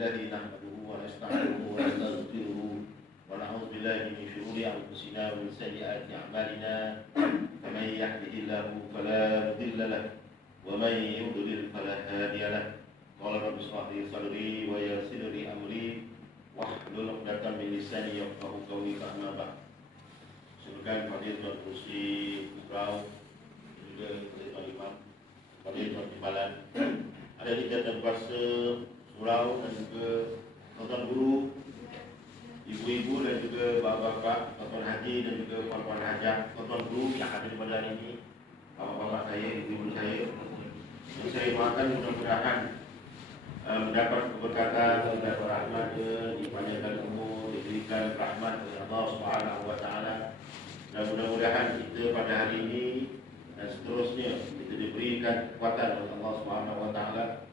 لله نحمده ونستعينه ونستغفره ونعوذ بالله من شرور أنفسنا ومن سيئات أعمالنا فمن يهده الله فلا مضل له ومن يضلل فلا هادي له قال رب اشرح لي صدري ويسر لي أمري واحلل عقدة من لساني يفقهوا قولي أما بعد. Silakan hadir Tuan Kursi Putrau juga Tuan Imam, hadir Tuan Timbalan, ada di Jatan Kuasa Surau dan juga tuan guru, ibu-ibu dan juga bapak-bapak, tuan haji dan juga puan-puan hajah, tuan guru yang hadir pada hari ini, bapak-bapak saya, ibu-ibu saya. Saya doakan mudah-mudahan mendapat keberkatan dan rahmat, dipanjangkan umur, diberikan rahmat oleh Allah Subhanahu Wa Taala. Dan mudah-mudahan kita pada hari ini dan seterusnya kita diberikan kekuatan oleh Allah Subhanahu Wa Taala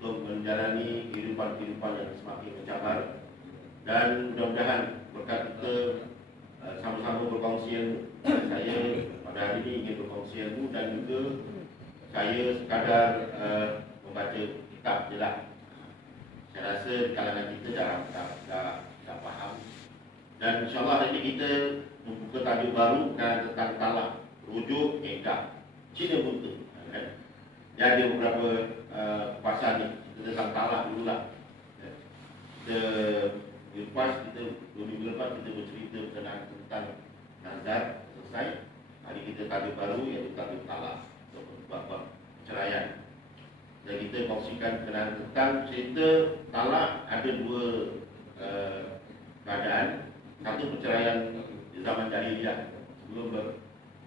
untuk menjalani kehidupan-kehidupan yang semakin mencabar. Dan mudah-mudahan berkat kita sama-sama berkongsi ilmu. Saya pada hari ini ingin berkongsi ilmu dan juga saya sekadar membaca kitab je lah. Saya rasa di kalangan kita dah faham. Dan insyaAllah hari ini kita membuka tajuk baru dan tentang talak, rujuk engkar Cina Bunta. Dia ada beberapa pasal ni. Kita tentang talak dululah. Dua minggu lepas kita bercerita tentang nazar selesai. Hari kita tajuk baru iaitu tajuk talak untuk bab perceraian. Dan kita kongsikan kenal tentang cerita talak ada dua keadaan. Satu perceraian di zaman jahiliyah sebelum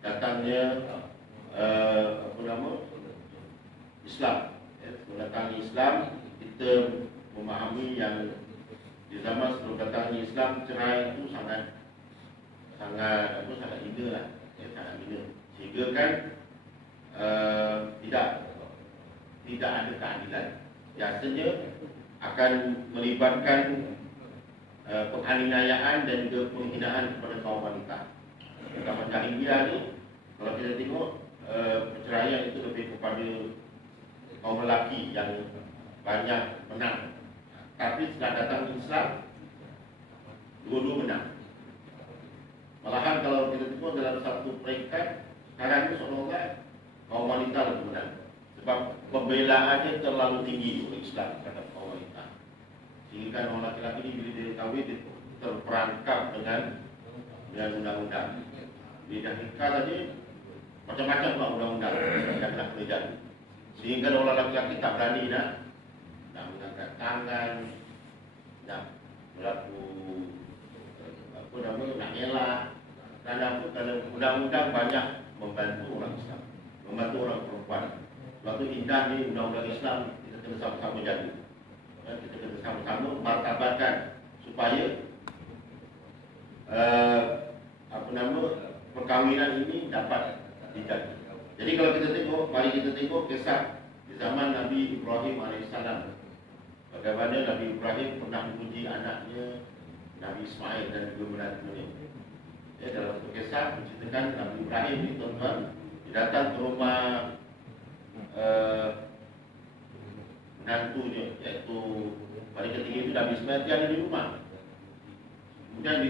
datangnya Islam. Sebelum datangnya Islam, kita memahami yang di zaman sebelum datangnya Islam, cerai itu sangat hina lah, sangat hina. Sehingga kan tidak ada keadilan. Biasanya akan melibatkan penganiayaan dan juga penghinaan kepada kaum wanita. Zaman jahiliyah ni, kalau kita tengok perceraian itu lebih kepada kaum lelaki yang banyak menang. Tapi setelah datang Islam, dua-dua menang. Malahan kalau kita tengok dalam satu peringkat, sekarang ini seolah-olah kaum wanita lebih menang. Sebab pembelaannya terlalu tinggi oleh Islam terhadap kaum wanita. Sehingga orang laki-laki ini bila dia kahwin, dia terperangkap dengan undang-undang. Dia dah nikah saja, macam-macam lah undang-undang yang nak kena jadi. Sehingga orang laki-laki tak berani nak mengangkat tangan, nak berlaku nak elak. Dan dalam undang-undang banyak membantu orang Islam, membantu orang perempuan. Waktu indah ni undang-undang Islam kita kena sama-sama jaga. Kita kena sama-sama martabatkan supaya perkahwinan ini dapat dijaga. Jadi kalau kita tengok, mari kita tengok kisah di zaman Nabi Ibrahim AS. Bagaimana Nabi Ibrahim pernah memuji anaknya Nabi Ismail dan juga menantunya. Dalam satu kisah menceritakan Nabi Ibrahim ini, tuan-tuan, dia datang ke rumah menantunya, iaitu pada ketika itu Nabi Ismail dia ada di rumah. Kemudian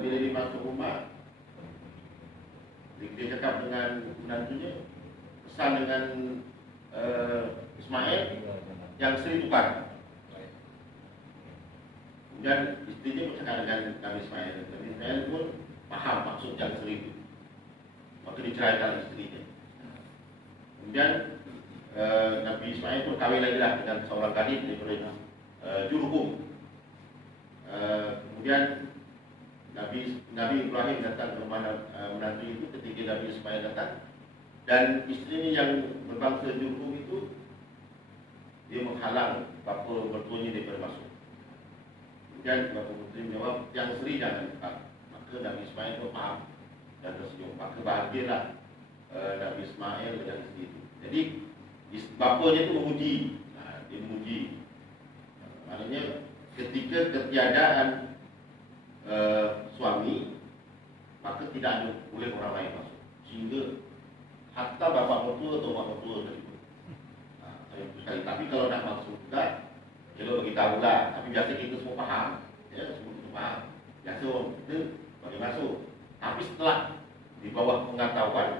bila dia masuk rumah, dia cakap dengan menantunya, pesan dengan Ismail yang seri tukar. Kemudian istrinya bercakap dengan Nabi Ismail. Nabi Ismail pun faham maksud yang seri itu, maka diceraikan istrinya. Kemudian Nabi Ismail pun kahwin lagi lah dengan seorang gadis daripada Jurhum. Kemudian Nabi Ibrahim datang ke rumah menantu itu ketika Nabi Ismail datang. Dan isterinya yang berbangsa Jurhum itu, dia menghalang bapa mertuanya daripada masuk. Kemudian bapa mertuanya menjawab, yang seri jangan buka. Maka Nabi Ismail pun faham dan tersenyum. Maka bahagialah Nabi Ismail dengan isteri itu. Jadi bapanya itu memuji. Dia memuji. Maknanya ketika ketiadaan suami, maka tidak boleh orang lain masuk. Sehingga hatta bapa mertua atau mak mertua tadi. Tapi kalau nak masuk juga, Coba beritahu lah. Tapi biasa kita semua faham. Ya, semua kita faham. Biasa orang kita bagi masuk. Tapi setelah di bawah pengetahuan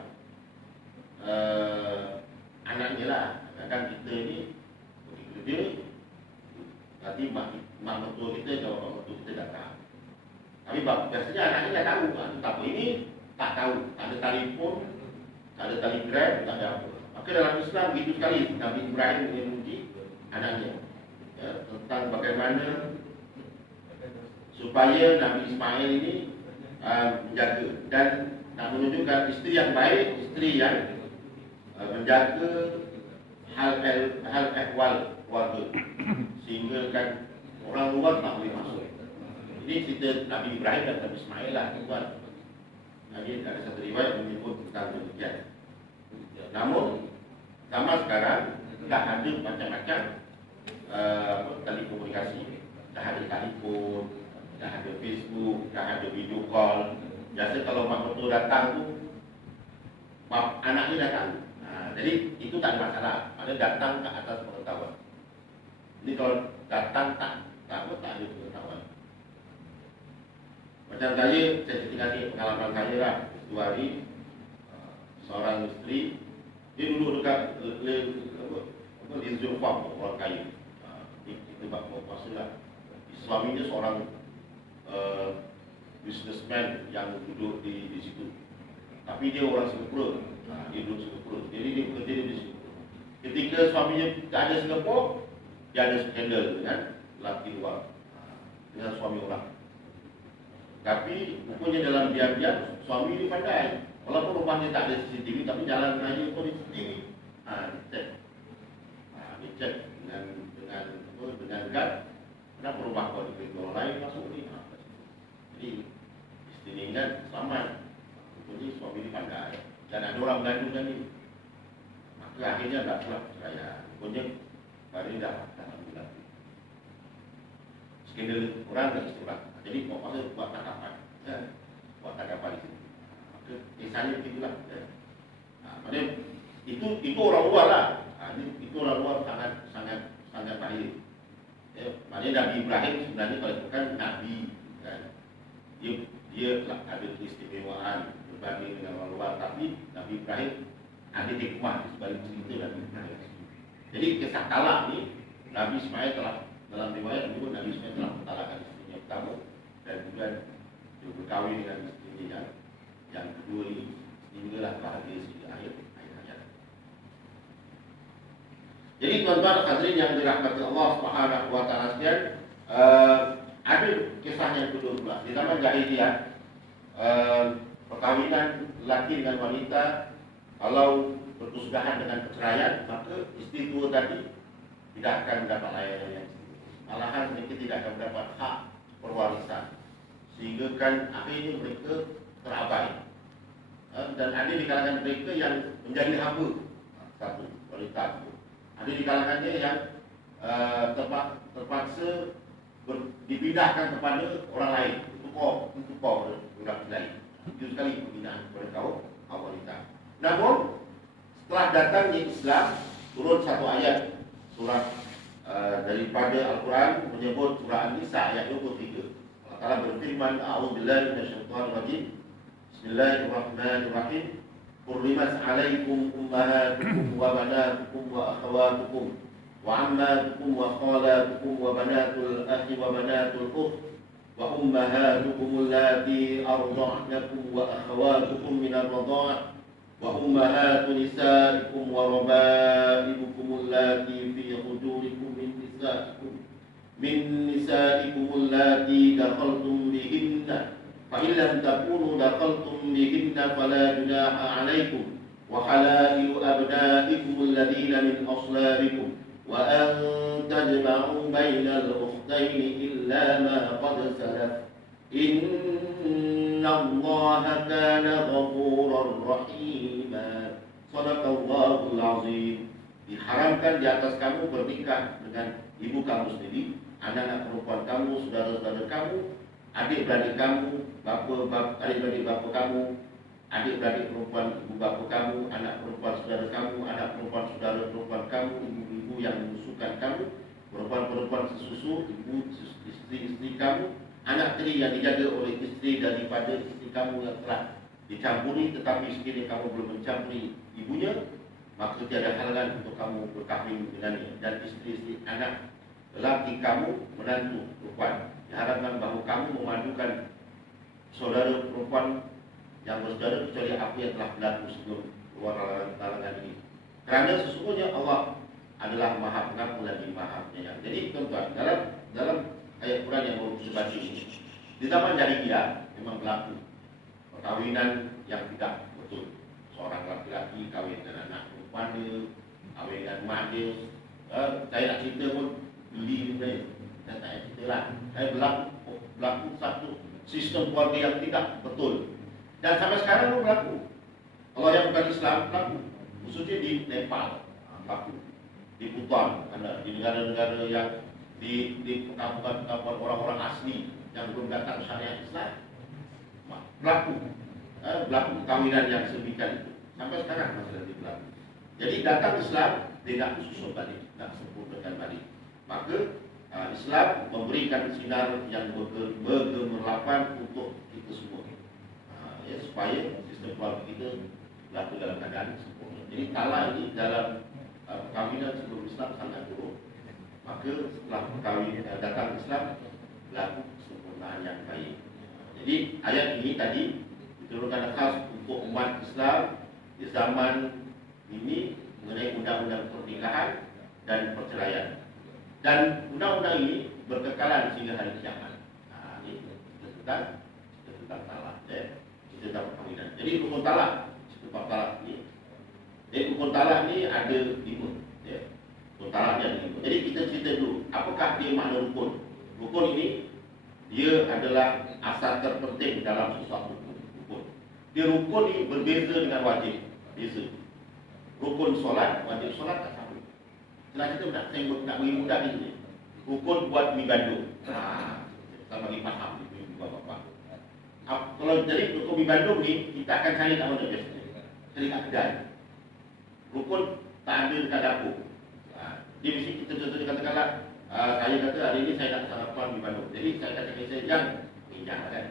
anaknya lah, kan kita ni pergi kerja, nanti mak mertua kita atau bapak mertua kita datang. Tapi biasanya anaknya dah tahu kan, tapi ini tak tahu, tak ada telefon, tak ada telegram, tak ada apa. Maka dalam Islam begitu sekali Nabi Ibrahim menguji anaknya, ya, tentang bagaimana supaya Nabi Ismail ini menjaga dan nak menunjukkan isteri yang baik, isteri yang menjaga hal ehwal keluarga, sehingga kan orang luar tak boleh masuk. Ini cerita Nabi Ibrahim dan Nabi Ismail lah, tuan. Jadi ada satu riwayat menyebut tentang demikian. Namun zaman sekarang dah ada macam-macam telekomunikasi, dah ada telefon, dah ada Facebook, dah ada video call. Biasa kalau mak mertua datang tu, anaknya datang. Jadi itu tak ada masalah. Maksudnya datang ke atas pengetahuan. Ini kalau datang tak ada pengetahuan. Macam saya cerita pengalaman saya lah. Satu hari seorang isteri, dia duduk dekat Leisure Farm, orang kaya. Kita buat puasa lah. Suami dia seorang businessman yang duduk di situ. Tapi dia orang Singapura. Dia duduk Singapura. Jadi dia bekerja di Singapura. Ketika suaminya tak ada Singapura, dia ada skandal dengan lelaki luar, dengan suami orang. Tapi rupanya dalam diam-diam suami ini pandai. Walaupun rumahnya tak ada CCTV, tapi jalan raya pun ada CCTV. Dicek dengan guard. Kenapa rumah kau diberi orang lain masuk ni? Jadi isteri ni ingat selamat. Rupanya suami ini pandai. Dan ada orang mengandungkan ni. Maka akhirnya tak pula percaya. Rupanya hari ini dah alhamdulillah. Skandal orang dan isteri orang. Jadi buat tangkapan, ya, buat tangkapan itu. Maka kisahnya begitulah. Ya. Maksudnya itu orang luar lah. Itu orang luar sangat bahaya. Ya, maknanya Nabi Ibrahim sebenarnya kalau bukan Nabi, kan? Dia ada keistimewaan berbanding dengan orang luar. Tapi Nabi Ibrahim ada hikmah di sebalik cerita Nabi Ibrahim. Jadi kisah talak ni Nabi Ismail telah dalam riwayat menyebut Nabi Ismail telah mentalakkan istrinya pertama dan kemudian dia berkahwin dengan istrinya yang kedua ini sehinggalah bahagia sehingga akhir hayat. Jadi tuan-tuan hadirin yang dirahmati Allah Subhanahu wa taala sekalian, ada kisah yang kedua pula di zaman jahiliyah, perkahwinan lelaki dengan wanita kalau berkesudahan dengan perceraian, maka isteri tua tadi tidak akan mendapat layanan yang malahan mereka tidak akan mendapat hak perwarisan, sehingga kan akhirnya mereka terabai. Dan ada di kalangan mereka yang menjadi hamba. Satu wanita itu. Ada di kalangannya yang terpaksa dipindahkan kepada orang lain, tukar budak lain. Itu sekali pembinaan kepada kaum wanita. Namun setelah datangnya Islam, turun satu ayat surah daripada Al-Quran menyebut surah An-Nisa ayat 23. Allah Ta'ala berfirman, A'udzubillahi minasyaitonir rajim. Bismillahirrahmanirrahim. Hurrimat 'alaikum ummahatukum wa banatukum wa akhawatukum wa 'ammatukum wa khalatukum wa banatul akhi wa banatul ukht wa ummahatukum allati arda'nakum wa akhawatukum min ar-radha'ah وأمهات نسائكم وربائبكم اللاتي في حجوركم من نسائكم اللاتي دخلتم بهن فإن لم تكونوا دخلتم بهن فلا جناح عليكم وحلائل أبنائكم الذين من أصلابكم وأن تجمعوا بين الأختين إلا ما قد سلف Innallaha kana ghafurar rahima. Shadaqallahul azim. Diharamkan di atas kamu bernikah dengan ibu kamu sendiri, anak-anak perempuan kamu, saudara-saudara kamu, adik-beradik kamu, adik-beradik bapa kamu, adik-beradik perempuan ibu bapa kamu, anak perempuan saudara kamu, anak perempuan saudara perempuan kamu, ibu-ibu yang menyusukan kamu, perempuan-perempuan sesusu, ibu, isteri kamu, anak tiri yang dijaga oleh isteri daripada isteri kamu yang telah dicampuri, tetapi sekiranya kamu belum mencampuri ibunya, maka tiada halangan untuk kamu berkahwin dengannya. Dan isteri-isteri anak lelaki kamu, menantu perempuan, diharapkan bahawa kamu memadukan saudara perempuan yang bersaudara kecuali apa yang telah berlaku sebelum keluar larangan ini. Kerana sesungguhnya Allah adalah Maha Pengampun lagi Maha Penyayang. Jadi tuan-tuan, dalam ayat Quran yang baru kita baca ini, di zaman jahiliyah memang berlaku perkahwinan yang tidak betul. Seorang laki-laki kahwin dengan anak perempuan dia, kahwin dengan mak dia. Saya nak cerita pun beli sebenarnya. Saya tak payah cerita lah. Saya berlaku satu sistem keluarga yang tidak betul. Dan sampai sekarang pun berlaku. Kalau yang bukan Islam berlaku. Khususnya di Nepal berlaku. Di Bhutan, di negara-negara yang di perkampungan orang-orang asli yang belum datang syariat Islam, berlaku perkahwinan yang sedemikian itu. Sampai sekarang masih lagi berlaku. Jadi datang Islam tidak susun balik, tidak sempurnakan balik. Maka Islam memberikan sinar yang bergemerlapan untuk kita semua, supaya sistem keluarga kita berlaku dalam keadaan sempurna. Jadi talak ini dalam perkahwinan sebelum Islam sangat buruk. Maka setelah perkahwinan datang Islam, berlaku kesempurnaan yang baik. Jadi ayat ini tadi diturunkan khas untuk umat Islam di zaman ini mengenai undang-undang pernikahan dan perceraian. Dan undang-undang ini berkekalan sehingga hari kiamat. Ini kita tentang talak, kita tentang perkahwinan. Jadi rukun talak, sebab talak ini. Jadi rukun talak ni ada 5. Rukun talaknya ada 5. Jadi kita cerita dulu, apakah dia makna rukun? Rukun ini dia adalah asas terpenting dalam sesuatu rukun. Dia rukun ni berbeza dengan wajib. Beza. Rukun solat, wajib solat tak sama. Setelah kita nak bagi mudah ni, rukun buat mi gandum. Kita bagi faham ni bapak-bapak. Kalau jadi rukun mi gandum ni, kita akan cari kat mana biasanya? Cari kat kedai. Rukun tak ada dekat dapur. Dia mesti kita contohnya katakanlah, saya kata hari ini saya nak sarapan mi gandum. Jadi saya kata saya jangan minyak kan.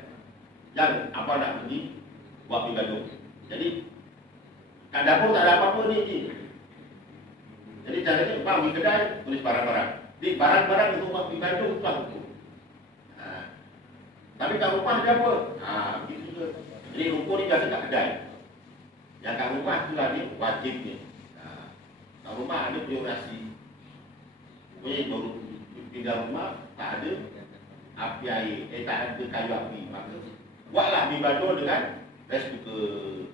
Jangan apa nak pergi buat mi gandum. Jadi kat dapur tak ada apa-apa ni. Jadi caranya bang pergi kedai tulis barang-barang. Jadi barang-barang untuk buat mi gandum tu lah hukum. Tapi kat rumah dia apa? Begitu juga. Jadi rukun ni biasa kat kedai. Yang kat rumah tu lah ni wajibnya. Kat rumah ada priorasi. Pokoknya baru pindah rumah tak ada api air, tak ada kayu api. Maka buatlah mi gandum dengan rice cooker.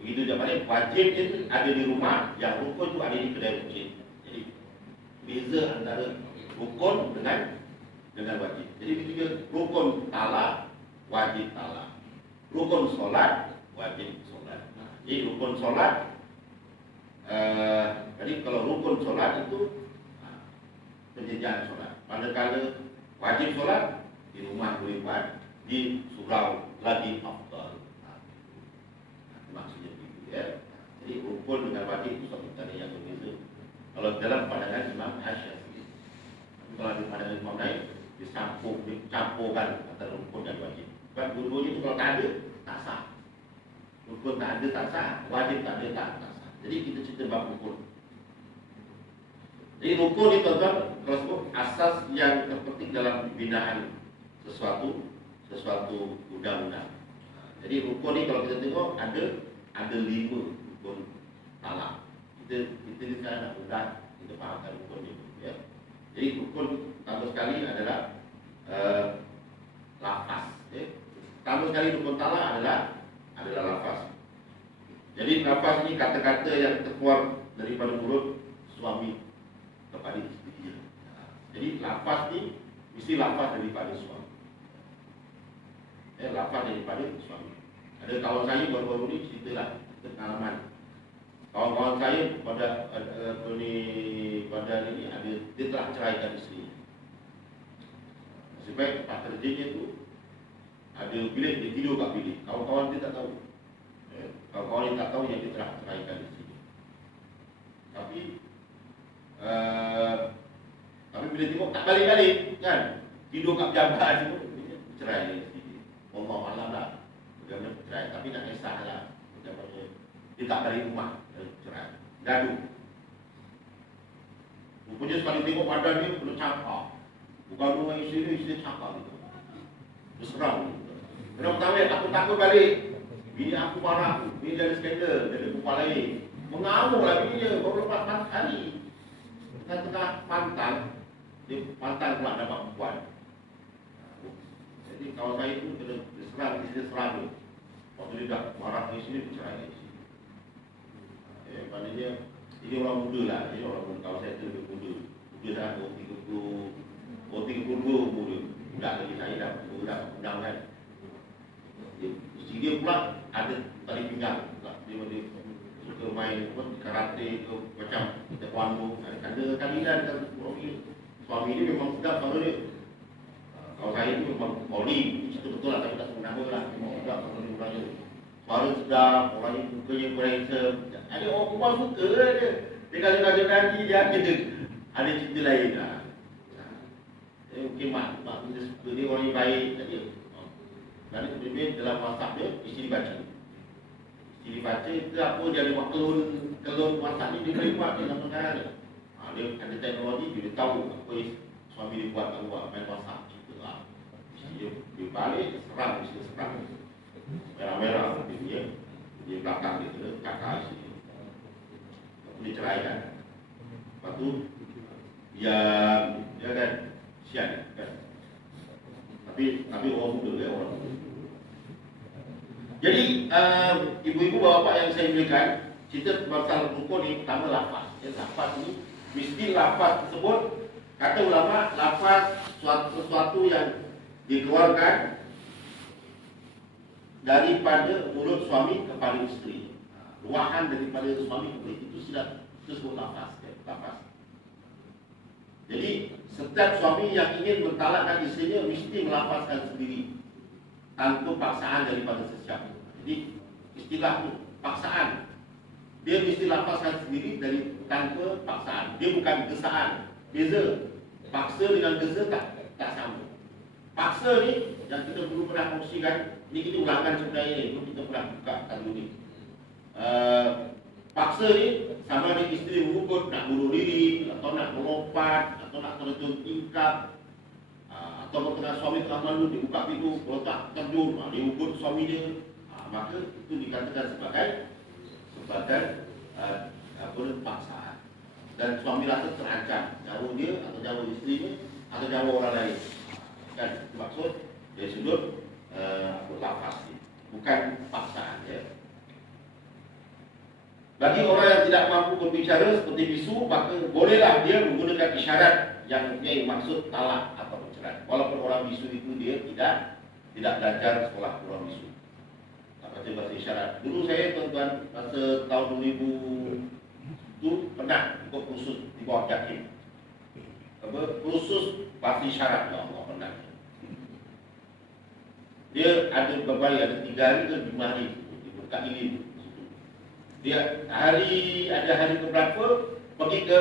Begitu je paling wajib itu ada di rumah, yang rukun tu ada di kedai masjid. Jadi beza antara rukun dengan wajib. Jadi begitu rukun talak, wajib talak. Rukun solat, wajib solat. Jadi rukun solat, jadi kalau rukun solat itu penjenjang solat. Manakala wajib solat di rumah boleh buat, di surau lagi afdal. Maksudnya begitu ya. Jadi rukun dengan wajib itu satu perkara yang berbeza. Kalau dalam pandangan Imam Asy-Syafi'i, kalau di pandangan Imam lain dicampurkan antara rukun dan wajib. Sebab dua-duanya itu kalau tak ada tak sah. Rukun tak ada tak sah, wajib tak ada tak sah. Jadi kita cerita bab rukun. Jadi rukun itu tuan-tuan, kalau sebut asas yang terpenting dalam pembinaan sesuatu undang-undang. Jadi rukun ni kalau kita tengok ada 5 rukun talak. Kita ni sekarang nak mudah kita fahamkan rukun ni ya. Jadi rukun pertama sekali adalah lafaz ya. Pertama sekali rukun talak adalah lafaz. Jadi lafaz ni kata-kata yang terkeluar daripada mulut suami kepada isterinya. Jadi lafaz ni mesti lafaz daripada suami. Lafaz daripada suami. Ada kawan saya baru-baru ni ceritalah pengalaman. Kawan-kawan saya pada ini ada dia telah ceraikan isteri. Sebab tempat kerjanya tu ada bilik, dia tidur kat bilik. Kawan-kawan dia tak tahu. Kawan-kawan dia tak tahu yang dia telah ceraikan isteri. Tapi Tapi bila tengok tak balik-balik kan, tidur kat pejabat tu, cerai. Allah alam lah bagaimana cerai, tapi nak kisah lah bagaimana dia tak balik rumah, cerai, gaduh. Rupanya sekali tengok badan dia kena cakap, bukan rumah isteri cakap gitu, berserang gitu. Kenapa pertama aku takut balik, bini aku marah, bini dia ada skandal, dia ada perempuan lain, mengamuk lah bini dia, baru lepas 4 hari tengah-tengah pantang, dia pantang pula dapat perempuan. Jadi kawan saya itu kena diserang, dia serang dia. Waktu dia dah marah di sini, bercerai di sini. Maknanya ini orang muda lah, ini orang muda. Kawan saya itu lebih muda. Muda dah 32 umur dia. Budak lagi saya dah budak undang kan. Isteri dia pula ada tali pinggang. Dia suka main karate ke macam taekwondo. Ada kalian kan suami dia memang sedap sama dia. Kalau saya itu memang Oli, itu betul lah, tapi tak sebut nama lah. Memang sedap sama dia orangnya. Suara sedap, orangnya mukanya handsome. Ada orang perempuan suka lah dia. Dia kalau nanti dia ada cerita lain lah. Mungkin mak dia suka dia, orangnya baik saja. Dan kemudian dalam WhatsApp dia, isteri baca. Isteri baca itu apa, dia ada buat kelon WhatsApp ni, dia boleh buat dalam negara ni. Dia ada teknologi, dia tahu apa yang suami dia buat kat luar, main WhatsApp. Dia balik, serang, dia serang merah-merah dia belakang dia, kakak isteri dia ceraikan. Lepas tu dia kan sian kan, tapi orang muda kan, orang muda. Jadi ibu-ibu bapak yang saya berikan, cerita pasal rukun ni, pertama lafaz. Lafaz ni mesti lafaz tersebut, kata ulama, lafaz sesuatu yang dikeluarkan daripada mulut suami kepada isteri, luahan daripada suami kepada isteri, itu sudah disebut lafaz. Jadi setiap suami yang ingin mentalakkan isterinya mesti melafazkan sendiri tanpa paksaan daripada sesiapa. Jadi istilah itu paksaan, dia mesti lafazkan sendiri dari tanpa paksaan. Dia bukan gesaan. Beza paksa dengan gesa tak sama. Paksa ni yang kita dulu pernah kongsikan, ni kita ulangkan sebenarnya ni, belum kita pernah buka dulu ni. Paksa ni sama ada isteri mengugut nak bunuh diri, atau nak melompat, atau nak terjun tingkap, atau tengah suami tengah malu, dia buka pintu, kalau tak terjun, dia ugut suami dia, maka itu dikatakan sebagai paksaan. Dan suami rasa terancam, nyawa dia atau nyawa isterinya atau nyawa orang lain. Kan maksud dari sudut lafaz ni, bukan paksaan ya. Bagi orang yang tidak mampu berbicara seperti bisu, maka bolehlah dia menggunakan isyarat yang mempunyai maksud talak atau bercerai. Walaupun orang bisu itu dia tidak belajar sekolah orang bisu. Tak baca bahasa isyarat. Dulu saya tuan-tuan masa tahun 2000 itu pernah ikut kursus di bawah Jakim. Kursus bahasa isyarat, ya Allah, pernah. Dia ada berbagai, ada 3 hari ke 5 hari di buka ilim. Dia ada hari keberapa pergi ke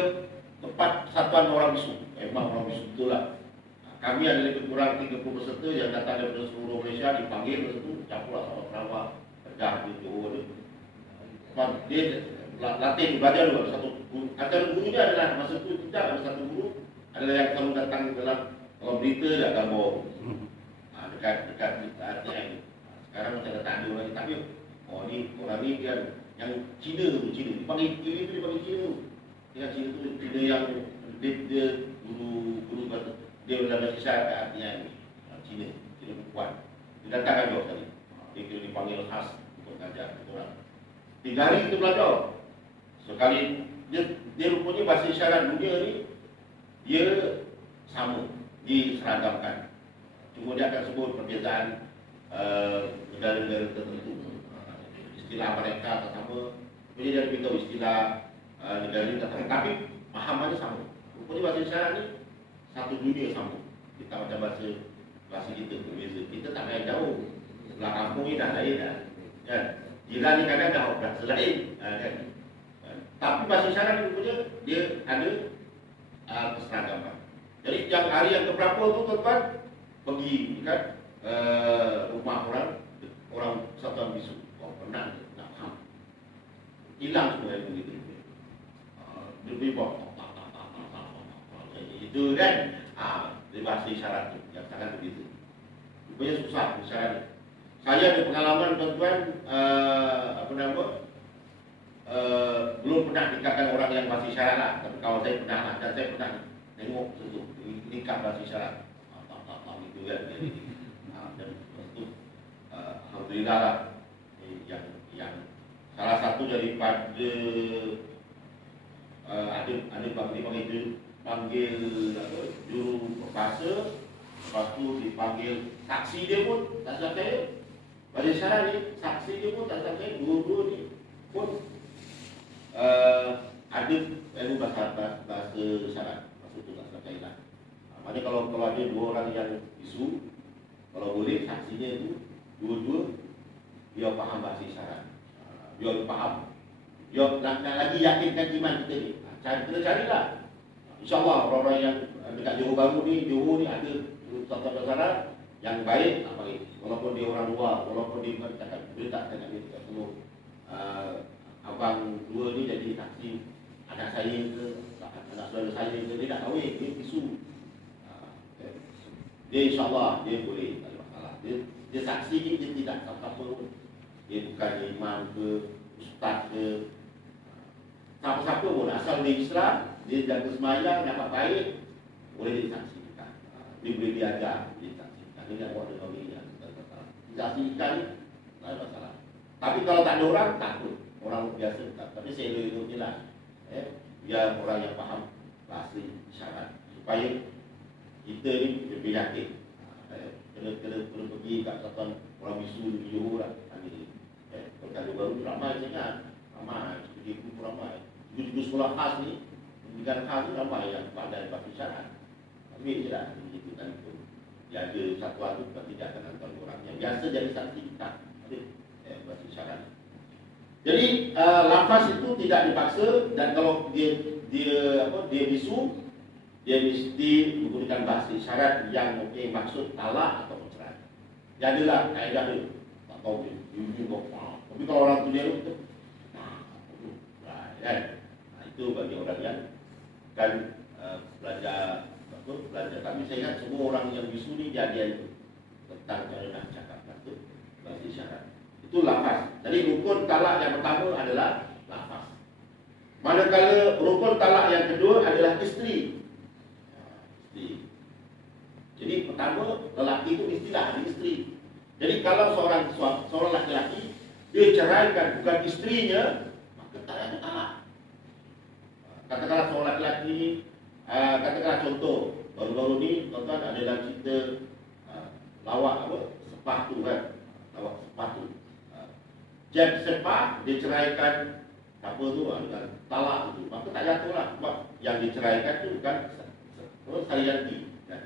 tempat satuan orang bisu. Memang orang bisu betul lah. Kami ada lebih kurang 30 peserta yang datang daripada seluruh Malaysia, dipanggil itu campurlah sama Sarawak, Kedah, Johor. Dia latih, belajar dulu. Antara gurunya adalah masa itu tidak ada satu guru adalah yang selalu datang dalam, kalau berita dia akan bawa dekat berita RTM. Sekarang macam datang ada orang, tapi ni orang ni dia yang Cina tu, dipanggil kiri tu, dipanggil Cina tu. Yang Cina tu, Cina yang dia guru kata, dia berada Malaysia kat RTM ni, Cina perempuan. Dia datang aja sekali. Dia kira dipanggil khas untuk mengajar orang. 3 hari kita belajar. Sekali dia rupanya bahasa isyarat dunia ni dia sama, diseragamkan. Cuma dia akan sebut perbezaan negara-negara tertentu. Istilah mereka tak sama. Jadi dia beritahu istilah negara ini tak sama, tapi pahamannya sama. Rupanya bahasa isyarat ni satu dunia sama. Kita macam bahasa kita berbeza. Kita tak main jauh. Sebelah kampung ni dah lain dah. Kan? Jiran ni kadang dah bahasa lain. Kan? Tapi bahasa isyarat ni rupanya dia ada keseragaman. Jadi yang hari yang keberapa tu tuan-tuan pergi kan rumah orang Satuan Bisu. Oh, pernah nak faham. Hilang semua ilmu itu. Lebih itu kan di bahasa isyarat tu yang sangat begitu. Rupanya susah isyarat. Saya ada pengalaman tuan-tuan belum pernah nikahkan orang yang bahasa isyarat lah. Tapi kalau saya pernah lah, dan saya pernah tengok itu nikah bahasa isyarat. Itu kan. Dan itu alhamdulillah lah yang salah satu daripada panggil juru berbahasa, lepas tu dipanggil saksi dia pun tak sampai. Bahasa isyarat ni saksi dia pun tak sampai. Dua-dua ni pun ada ilmu bahasa isyarat. Masa tu tak sampai lah. Maknanya kalau ada dua orang yang isu, kalau boleh saksinya itu dua-dua dia faham bahasa isyarat. Dia faham. Dia nak lagi yakinkan iman kita ni. Kita carilah. InsyaAllah orang-orang yang dekat Johor Bahru ni, Johor ni ada satu bahasa yang baik, walaupun dia orang luar, walaupun dia cakap, dia tak cakap dia tak semua. Abang dua ni jadi saksi anak saya ke, anak saudara saya ke, dia tak kahwin, dia isu. Dia insyaAllah dia boleh, tak ada masalah. Dia saksi ni dia tidak apa-apa pun. Dia bukan imam ke, ustaz ke, siapa-siapa pun, asal dia Islam, dia jaga semayang, dapat baik, boleh disaksikan. Dia boleh diajar, disaksikan. Dia nak buat dengan dia, tak ada masalah. Disaksikan ni, tak ada masalah. Tapi kalau tak ada orang, takut. Orang biasa tak. Tapi saya elok-elok je lah. Biar orang yang faham bahasa isyarat. Supaya kita ni lebih yakin. Kena pergi kat Satuan orang bisu di Johor lah. Perkara baru ramai sangat. Ramai, pergi pun ramai. Juga sekolah khas ni, pendidikan khas ni ramai yang pandai bahasa isyarat. Ambil je lah, begitu kan itu. Dia ada satuan tu, tapi dia akan hantar orang yang biasa jadi saksi kita. Bahasa isyarat. Jadi lafaz itu tidak dipaksa, dan kalau dia bisu, dia mesti menggunakan bahasa isyarat yang mungkin maksud talak atau cerai. Jadilah kaedah dia. Tak tahu dia. Tapi kalau orang tu dia tu, kan? Itu bagi orang yang kan belajar. Tapi saya ingat semua orang yang bisu ni dia itu tentang cara nak cakap bahasa isyarat. Itu lafaz. Jadi rukun talak yang pertama adalah lafaz. Manakala rukun talak yang kedua adalah isteri. Jadi pertama lelaki itu mestilah ada isteri. Jadi kalau seorang laki-laki dia ceraikan bukan isterinya, maka tak ada talak. Katakanlah seorang laki-laki, katakanlah contoh baru-baru ni tuan-tuan ada dalam cerita lawak sepatu kan, lawak sepatu. Jeb sepah dia ceraikan apa tu dengan talak tu, maka tak jatuh lah. Sebab yang diceraikan tu bukan Saryanti kan?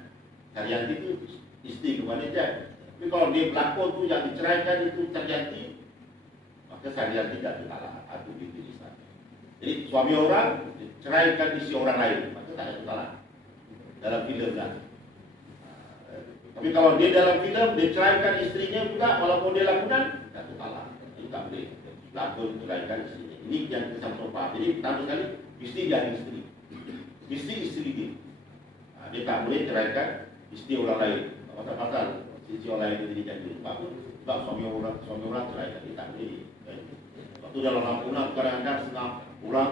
Saryanti tu isteri kepada Jeb. Tapi kalau dia berlakon tu yang diceraikan itu Saryanti, maka Saryanti tak talak atau gitu Islam. Jadi suami orang ceraikan isteri orang lain, maka tak ada talak dalam filem lah. Tapi kalau dia dalam filem dia ceraikan isterinya juga walaupun dia lakonan, tak ada talak. Itu tak boleh. Lakon ceraikan isterinya. Ini yang kita sama faham. Jadi pertama sekali isteri jadi isteri. Isteri dia. Dia tak boleh ceraikan isteri orang lain. Pasal-pasal isteri orang lain itu jadi janda. Sebab suami orang ceraikan dia tak boleh. Sebab tu dalam lakonan kadang-kadang setengah orang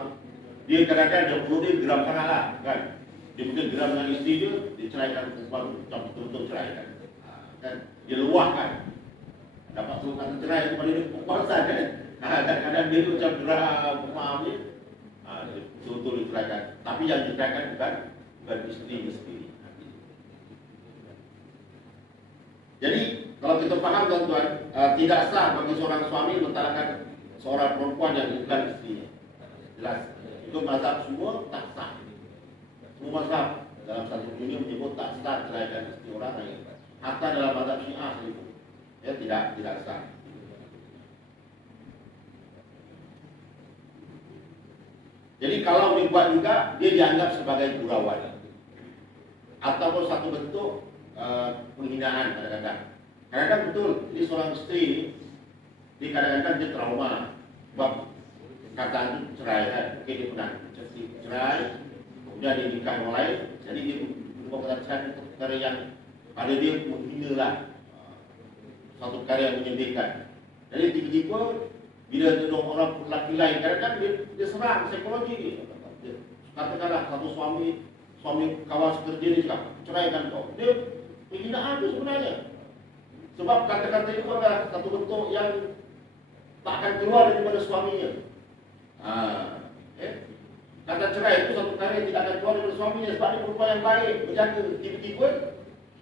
dia kadang-kadang dia perlu dia geram sangat lah kan. Dia mungkin geram dengan isteri dia ceraikan perempuan macam betul-betul ceraikan. Kan? Dia luahkan. Dapat suruh kata cerai kepada dia perempuan kan. Kadang-kadang dia tu macam geram, pemaham dia. Betul-betul diceraikan. Tapi yang diceraikan bukan isteri dia sendiri. Jadi kalau kita faham tuan-tuan, tidak sah bagi seorang suami mentalakkan seorang perempuan yang bukan isterinya. Jelas. Itu mazhab semua tak sah. Semua mazhab dalam satu dunia menyebut tak sah ceraikan isteri orang lain. Hatta dalam mazhab Syiah itu, ya tidak sah. Jadi kalau dibuat juga, dia dianggap sebagai gurauan ataupun satu bentuk penghinaan kadang-kadang. Kadang-kadang betul, ini seorang istri ini, dia kadang-kadang dia trauma sebab kata itu cerai kan, mungkin dia pernah cerai, kemudian dia nikah yang lain, jadi dia buat kata cerai itu perkara yang pada dia menghina lah, satu perkara yang menyedihkan. Jadi tiba-tiba bila tolong orang lelaki lain, kadang-kadang dia serang psikologi dia. Katakanlah satu suami kawan sekerja dia cakap, ceraikan kau. Dia penghinaan itu sebenarnya. Sebab kata-kata itu adalah satu bentuk yang tak akan keluar daripada suaminya. Kata cerai itu satu perkara yang tidak akan keluar daripada suaminya sebab dia perempuan yang baik, berjaga. Tiba-tiba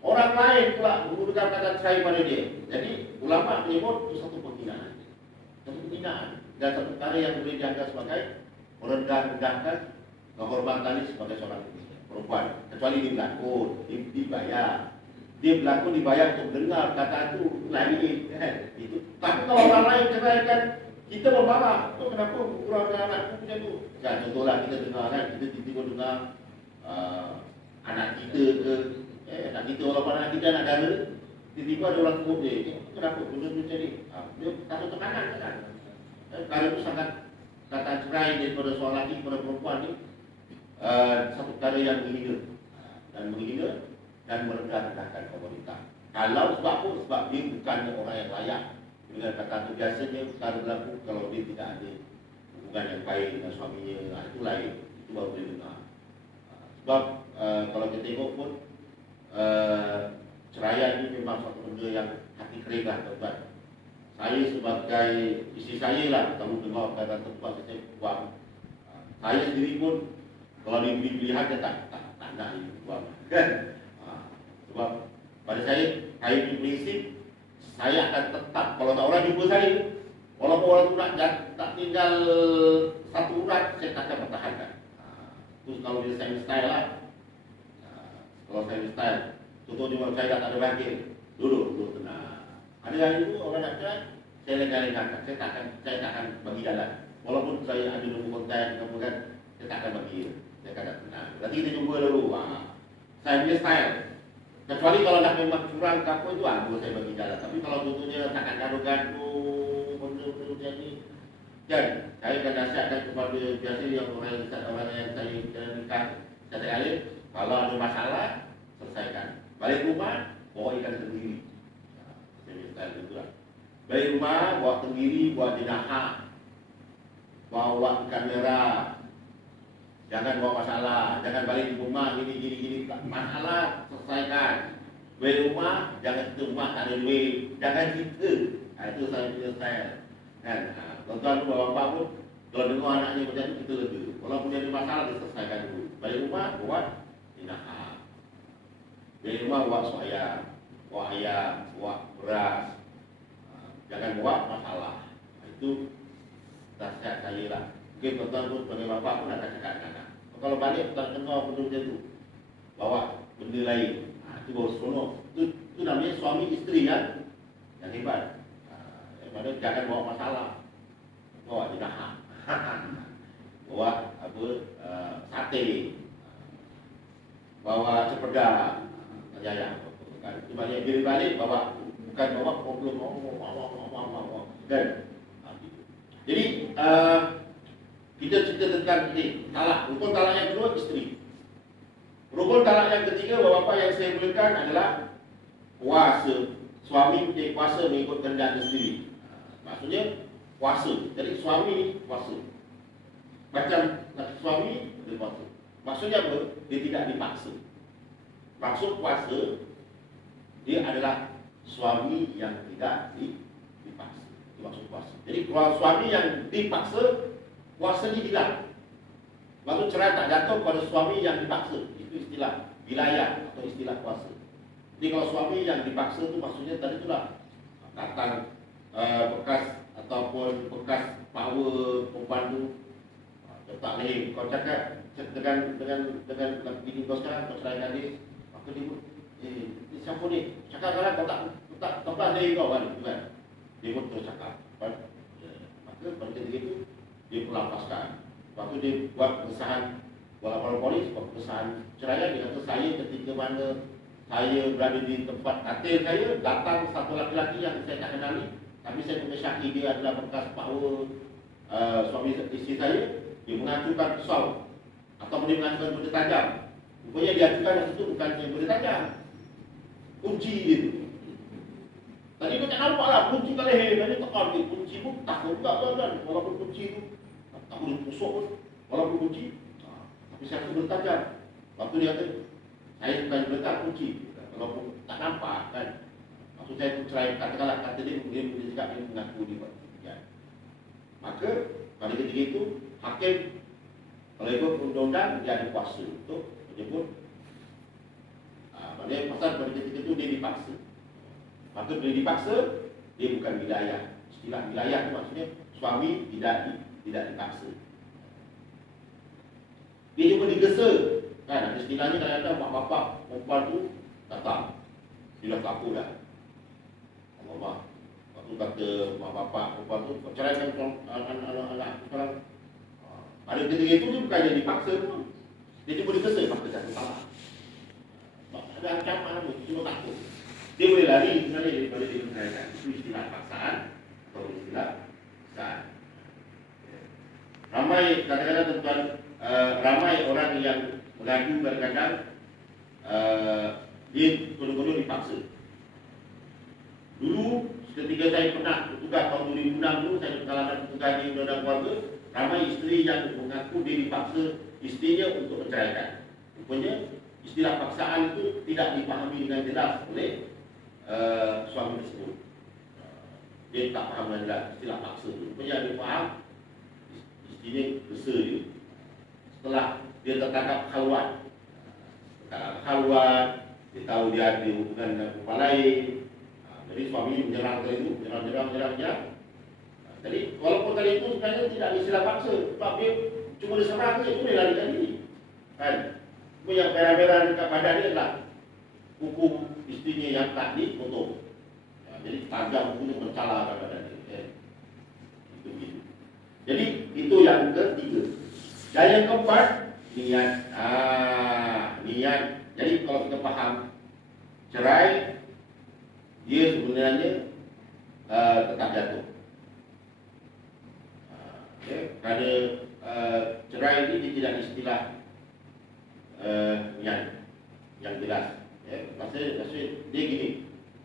orang lain pula menggunakan kata cerai pada dia. Jadi ulama menyebut itu satu penghinaan. Satu penghinaan dan satu perkara yang boleh dianggap sebagai merendah-rendahkan kehormatan sebagai seorang perempuan. Kecuali dia berlakon, dibayar. Dia berlakon dibayar untuk dengar kata itu lain. Itu. Tapi kalau orang lain ceraikan, kita bermarah. Oh, kenapa kurangkan anakku macam tu? Ya, contohlah kita dengar kan, kita tiba-tiba dengar anak kita ke, anak kita walaupun anak kita anak dara, tiba-tiba ada orang sebut dia, kenapa benda tu macam ni? Dia takut tekanan kan? Kalau itu sangat kata cerai daripada seorang lelaki kepada perempuan ni, satu perkara yang menghina dan merendah-rendahkan wanita. Kalau sebab apa? Sebab dia bukannya orang yang layak dengan kata itu. Biasanya perkara berlaku kalau dia tidak ada hubungan yang baik dengan suaminya, itu lain, itu baru boleh dengar. Sebab kalau kita tengok pun ceraian ini memang satu benda yang hati kering lah tuan-tuan. Saya sebagai isteri saya lah, kalau dengar kata tempat saya buang, saya sendiri pun kalau diberi pilihan dia tak nak buang kan. Sebab pada saya punya prinsip, saya akan tetap kalau tak orang jumpa saya, walaupun orang tu nak tak tinggal satu urat, saya tak akan pertahankan. Itu kalau dia saya style lah. Kalau saya style, contohnya saya dah tak ada bahagia, duduk tenang. Ada hari itu orang nak cerai, saya lengah-lengahkan, saya tak akan bagi jalan. Walaupun saya ada nombor kontak, kemudian saya tak akan bagi. Saya kata tenang. Berarti kita jumpa dulu. Saya punya style. Kecuali kalau nak memang curang ke apa itu, baru saya bagi jalan. Tapi kalau contohnya takkan gaduh-gaduh, benda-benda macam ni, dan saya akan nasihatkan kepada biasa yang orang yang saya nikah setiap kali, kalau ada masalah, selesaikan. Balik rumah, bawa ikan sendiri. Saya punya style itu lah. Balik rumah, bawa sendiri, bawa jenazah, bawa kamera. Jangan bawa masalah, jangan balik di rumah gini masalah selesaikan. Balik rumah, jangan kita rumah tak ada duit, jangan kita. Itu saya punya style. Kan? Tuan-tuan tu bapak pun kalau dengar anaknya macam tu kita lega. Walaupun dia ada masalah dia selesaikan dulu. Balik rumah buat jenazah. Balik rumah buat ayam, buat beras. Jangan buat masalah. Itu nasihat saya lah. Mungkin tuan-tuan pun sebagai bapak pun akan cakap. Kalau balik tak dengar benda macam tu, bawa benda lain, itu baru seronok. Itu namanya suami isteri kan, yang hebat. Daripada jangan bawa masalah, bawa jenazah, bawa apa sate, bawa cempedak, jaya. Itu banyak bila balik bawa, bukan bawa problem, kan? Jadi kita cerita tentang ini, talak. Rukun talak yang kedua, isteri. Rukun talak yang ketiga, bapak-bapak yang saya mulakan adalah kuasa. Suami punya kuasa mengikut kehendak sendiri. Maksudnya kuasa. Jadi suami kuasa. Macam suami dia kuasa. Maksudnya apa? Dia tidak dipaksa. Maksud kuasa, dia adalah suami yang tidak dipaksa. Itu maksud kuasa. Jadi kalau suami yang dipaksa, kuasanya hilang. Maksud cerai tak jatuh pada suami yang dipaksa. Itu istilah wilayah atau istilah kuasa. Jadi kalau suami yang dipaksa itu maksudnya tadi itulah datang bekas ataupun bekas power perempuan tu letak leher. Kau cakap dengan bini kau sekarang, kau ceraikan dia, maka dia pun siapa ni? Cakap sekarang kau tak lepas leher kau kan? Dia pun terus cakap. Maka pada ketika itu dia melepaskan. Waktu dia buat pengesahan, lapor polis, buat pengesahan ceraian, dia kata saya ketika mana saya berada di tempat katil saya, datang satu laki-laki yang saya tak kenali, tapi saya mengesyaki dia adalah bekas power suami isteri saya. Dia mengacukan pisau atau dia mengacukan benda tajam. Rupanya dia acukan yang itu bukan benda tajam, kunci dia tu. Tadi dia tak nampak lah kunci kat leher. Tadi tekan dia kunci pun takut tak kan. Walaupun kunci tu tak boleh pusuk pun, walaupun kunci tapi saya tu bertajam. Waktu dia kata saya bukan letak kunci, walaupun tak nampak kan. Maksud saya tu cerai, katakanlah kata dia cakap dia mengaku dia buat ya. Maka pada ketika itu hakim kalau ikut undang-undang dia ada kuasa untuk menyebut maknanya pasal pada ketika itu dia dipaksa. Maka bila dipaksa, dia bukan wilayah. Istilah wilayah itu maksudnya suami tidak dipaksa. Dia cuma digesa. Kan ada istilahnya kadang-kadang mak bapak perempuan tu datang. Dia dah takut dah. Allah. Waktu kata mak bapak perempuan tu ceraikan anak-anak sekarang. Pada ketika itu dia bukan jadi dipaksa pun. Dia cuma digesa, maka jatuh salah. Ada ancaman apa, cuma takut. Dia boleh lari sebenarnya daripada dia menceraikan. Itu istilah paksaan atau istilah paksaan. Ramai kadang-kadang tuan-tuan, ramai orang yang mengadu kadang-kadang dia penuh-penuh dipaksa. Dulu ketika saya pernah bertugas tahun 2006 dulu, saya pengalaman bertugas di undang-undang keluarga, ramai isteri yang mengaku dia dipaksa istrinya untuk menceraikan. Rupanya istilah paksaan itu tidak dipahami dengan jelas oleh suami tersebut. Dia tak faham dengan jelas istilah paksa itu. Rupanya dia faham istrinya gesa dia. Setelah dia tertangkap khalwat, dia tahu dia ada hubungan dengan perempuan lain. Jadi suami menyerang kali itu, menyerang. Jadi walaupun kali itu sebenarnya tidak ada istilah paksa, sebab dia cuma diserang saja, itu dia larikan diri. Kan? Cuma yang merah-merah dekat badan dia adalah hukum istrinya yang tak dipotong. Jadi tajam untuk mencalakan badan dia. Itu begitu. Jadi itu yang ketiga. Dan yang keempat, niat. Niat. Jadi kalau kita faham cerai, dia sebenarnya tetap jatuh. Kerana cerai ini dia tidak istilah yang jelas. Maksudnya dia gini,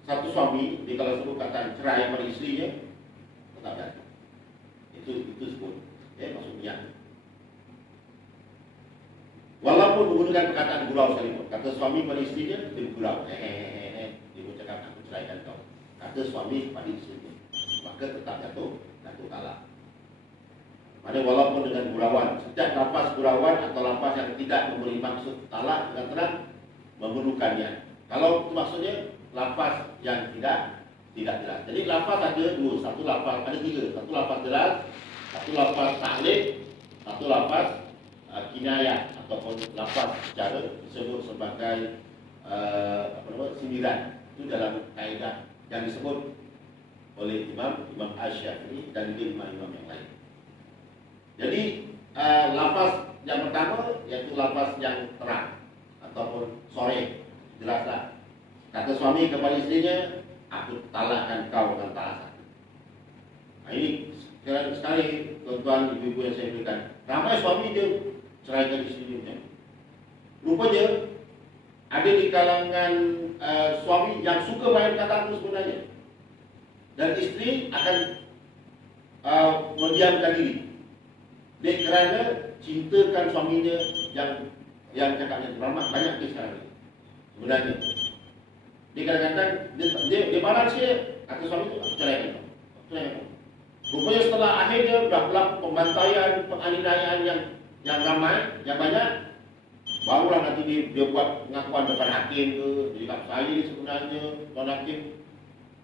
satu suami dia kalau sebut kata cerai pada isterinya tetap jatuh. Itu sebut. Maksudnya walaupun menggunakan perkataan gurau sekalipun, kata suami pada isterinya dia bergurau. Dia pun cakap aku ceraikan kau. Kata suami pada isterinya, maka tetap jatuh talak. Maksudnya walaupun dengan gurauan, setiap lafaz gurauan atau lafaz yang tidak memberi maksud talak dengan terang memerlukannya. Kalau itu maksudnya lafaz yang tidak jelas. Jadi lafaz ada dua, satu lafaz ada tiga, satu lafaz jelas, satu lafaz taklid, satu lafaz kinayah ataupun lafaz secara disebut sebagai sindiran. Itu dalam kaedah yang disebut oleh Imam Asy-Syafi'i dan juga imam-imam yang lain. Jadi lafaz yang pertama iaitu lafaz yang terang ataupun sore, jelaslah. Kata suami kepada isterinya, aku talakkan kau dengan talak satu. Ini sekali tuan-tuan ibu-ibu yang saya berikan, ramai suami dia ceraikan isterinya. Rupanya ada di kalangan suami yang suka main kata itu sebenarnya, dan isteri akan mendiamkan diri. Dia kerana cintakan suaminya yang cakapnya ramah banyak kes sekarang ni. Sebenarnya dia kadang-kadang dia marah sikit, kata suami tu aku ceraikan kau. Rupanya setelah akhirnya dah berlaku pembantaian, penganiayaan yang ramai, yang banyak, barulah nanti dia buat pengakuan depan hakim ke. Jadi kat saya sebenarnya tuan hakim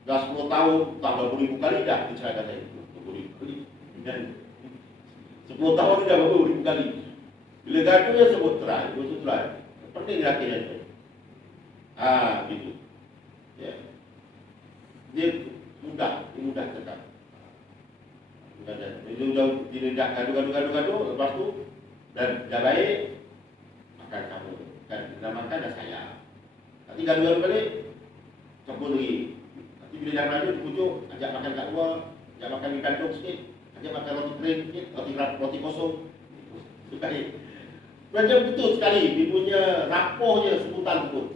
dah 10 tahun, tak berapa ribu kali dah diceraikan saya. 20,000 kali. Dan 10 tahun dah berapa ribu kali. Bila gaduh dia sebut cerai, penting laki dia tu. Gitu. Ya. Dia mudah cakap. Dia dah gaduh, lepas tu dan dah baik, makan kamu kan, dah makan dah sayang. Nanti gaduh balik, campur lagi. Nanti bila dah berada di pujuk, ajak makan kat luar, ajak makan di kantong sikit, ajak makan roti kering sikit, roti kosong. Sekali. Macam betul sekali, dia punya rapuhnya sebutan pun.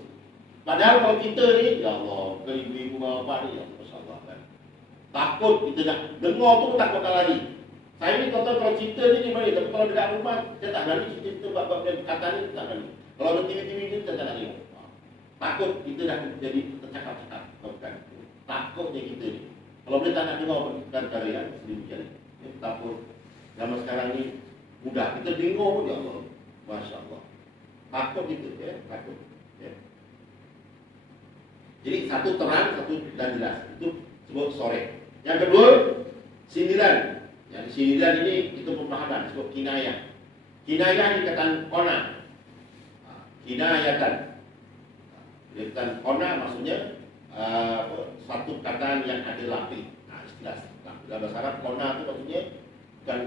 Padahal kalau kita ni, ya Allah, ke ibu-ibu bapa ni, ya Allah, masya-Allah kan. Takut kita nak dengar tu takut nak lari. Saya ni tuan-tuan kalau cerita ni boleh, tapi kalau dekat rumah saya tak berani cerita bab-bab yang kata ni tak berani. Kalau ada TV-TV ni kita tak nak tengok. Takut kita dah jadi tercakap-cakap, bukan. Takutnya kita ni. Kalau boleh tak nak dengar perkara yang sedemikian. Takut zaman sekarang ni mudah kita dengar pun, ya Allah, masya-Allah. Takut kita, ya, takut. Ya. Jadi satu terang, satu dan jelas. Itu sebut sore. Yang kedua, sindiran. Yang sindiran ini itu pemahaman, sebut kinayah. Kinayah dikatakan qona. Kinayatan. Dikatakan qona maksudnya satu kata yang ada lapis. Istilah dalam bahasa Arab qona itu maksudnya bukan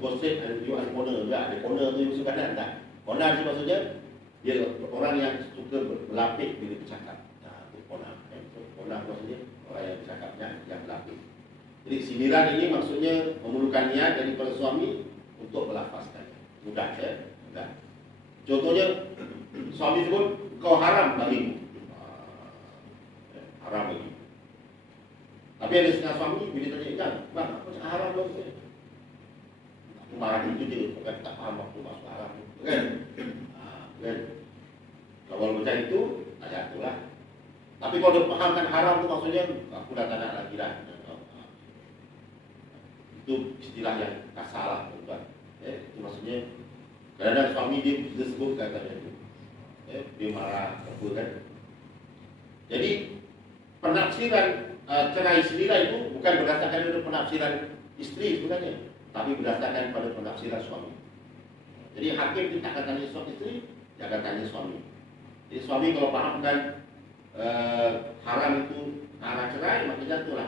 gosip dan you ada corner juga. Ada corner tu yang suka tak. Qona itu maksudnya dia orang yang suka berlapis bila bercakap. Nah, itu qona. Qona maksudnya orang yang bercakapnya yang berlapis. Jadi sindiran ini maksudnya memerlukan niat daripada suami untuk melafazkannya. Mudah ya? Mudah. Contohnya suami sebut kau haram bagimu. Haram bagi. Tapi ada setengah suami bila tanya, "Kan, bang, apa cakap haram bagi saya?" Aku marah itu je, bukan tak faham waktu masuk haram tu. Kan? Kan? Kalau macam itu, ada itulah. Tapi kalau dia fahamkan haram tu maksudnya aku dah tak nak lagi dah. Itu istilah yang kasar lah, tuan. Itu maksudnya kadang-kadang suami dia sebut katanya itu. Dia marah apa kan. Jadi penafsiran cerai sendiri itu bukan berdasarkan dari penafsiran isteri sebenarnya, tapi berdasarkan pada penafsiran suami. Jadi hakim dia tak akan tanya suami isteri, dia akan tanya suami. Jadi suami kalau fahamkan haram itu arah cerai, maka jatuhlah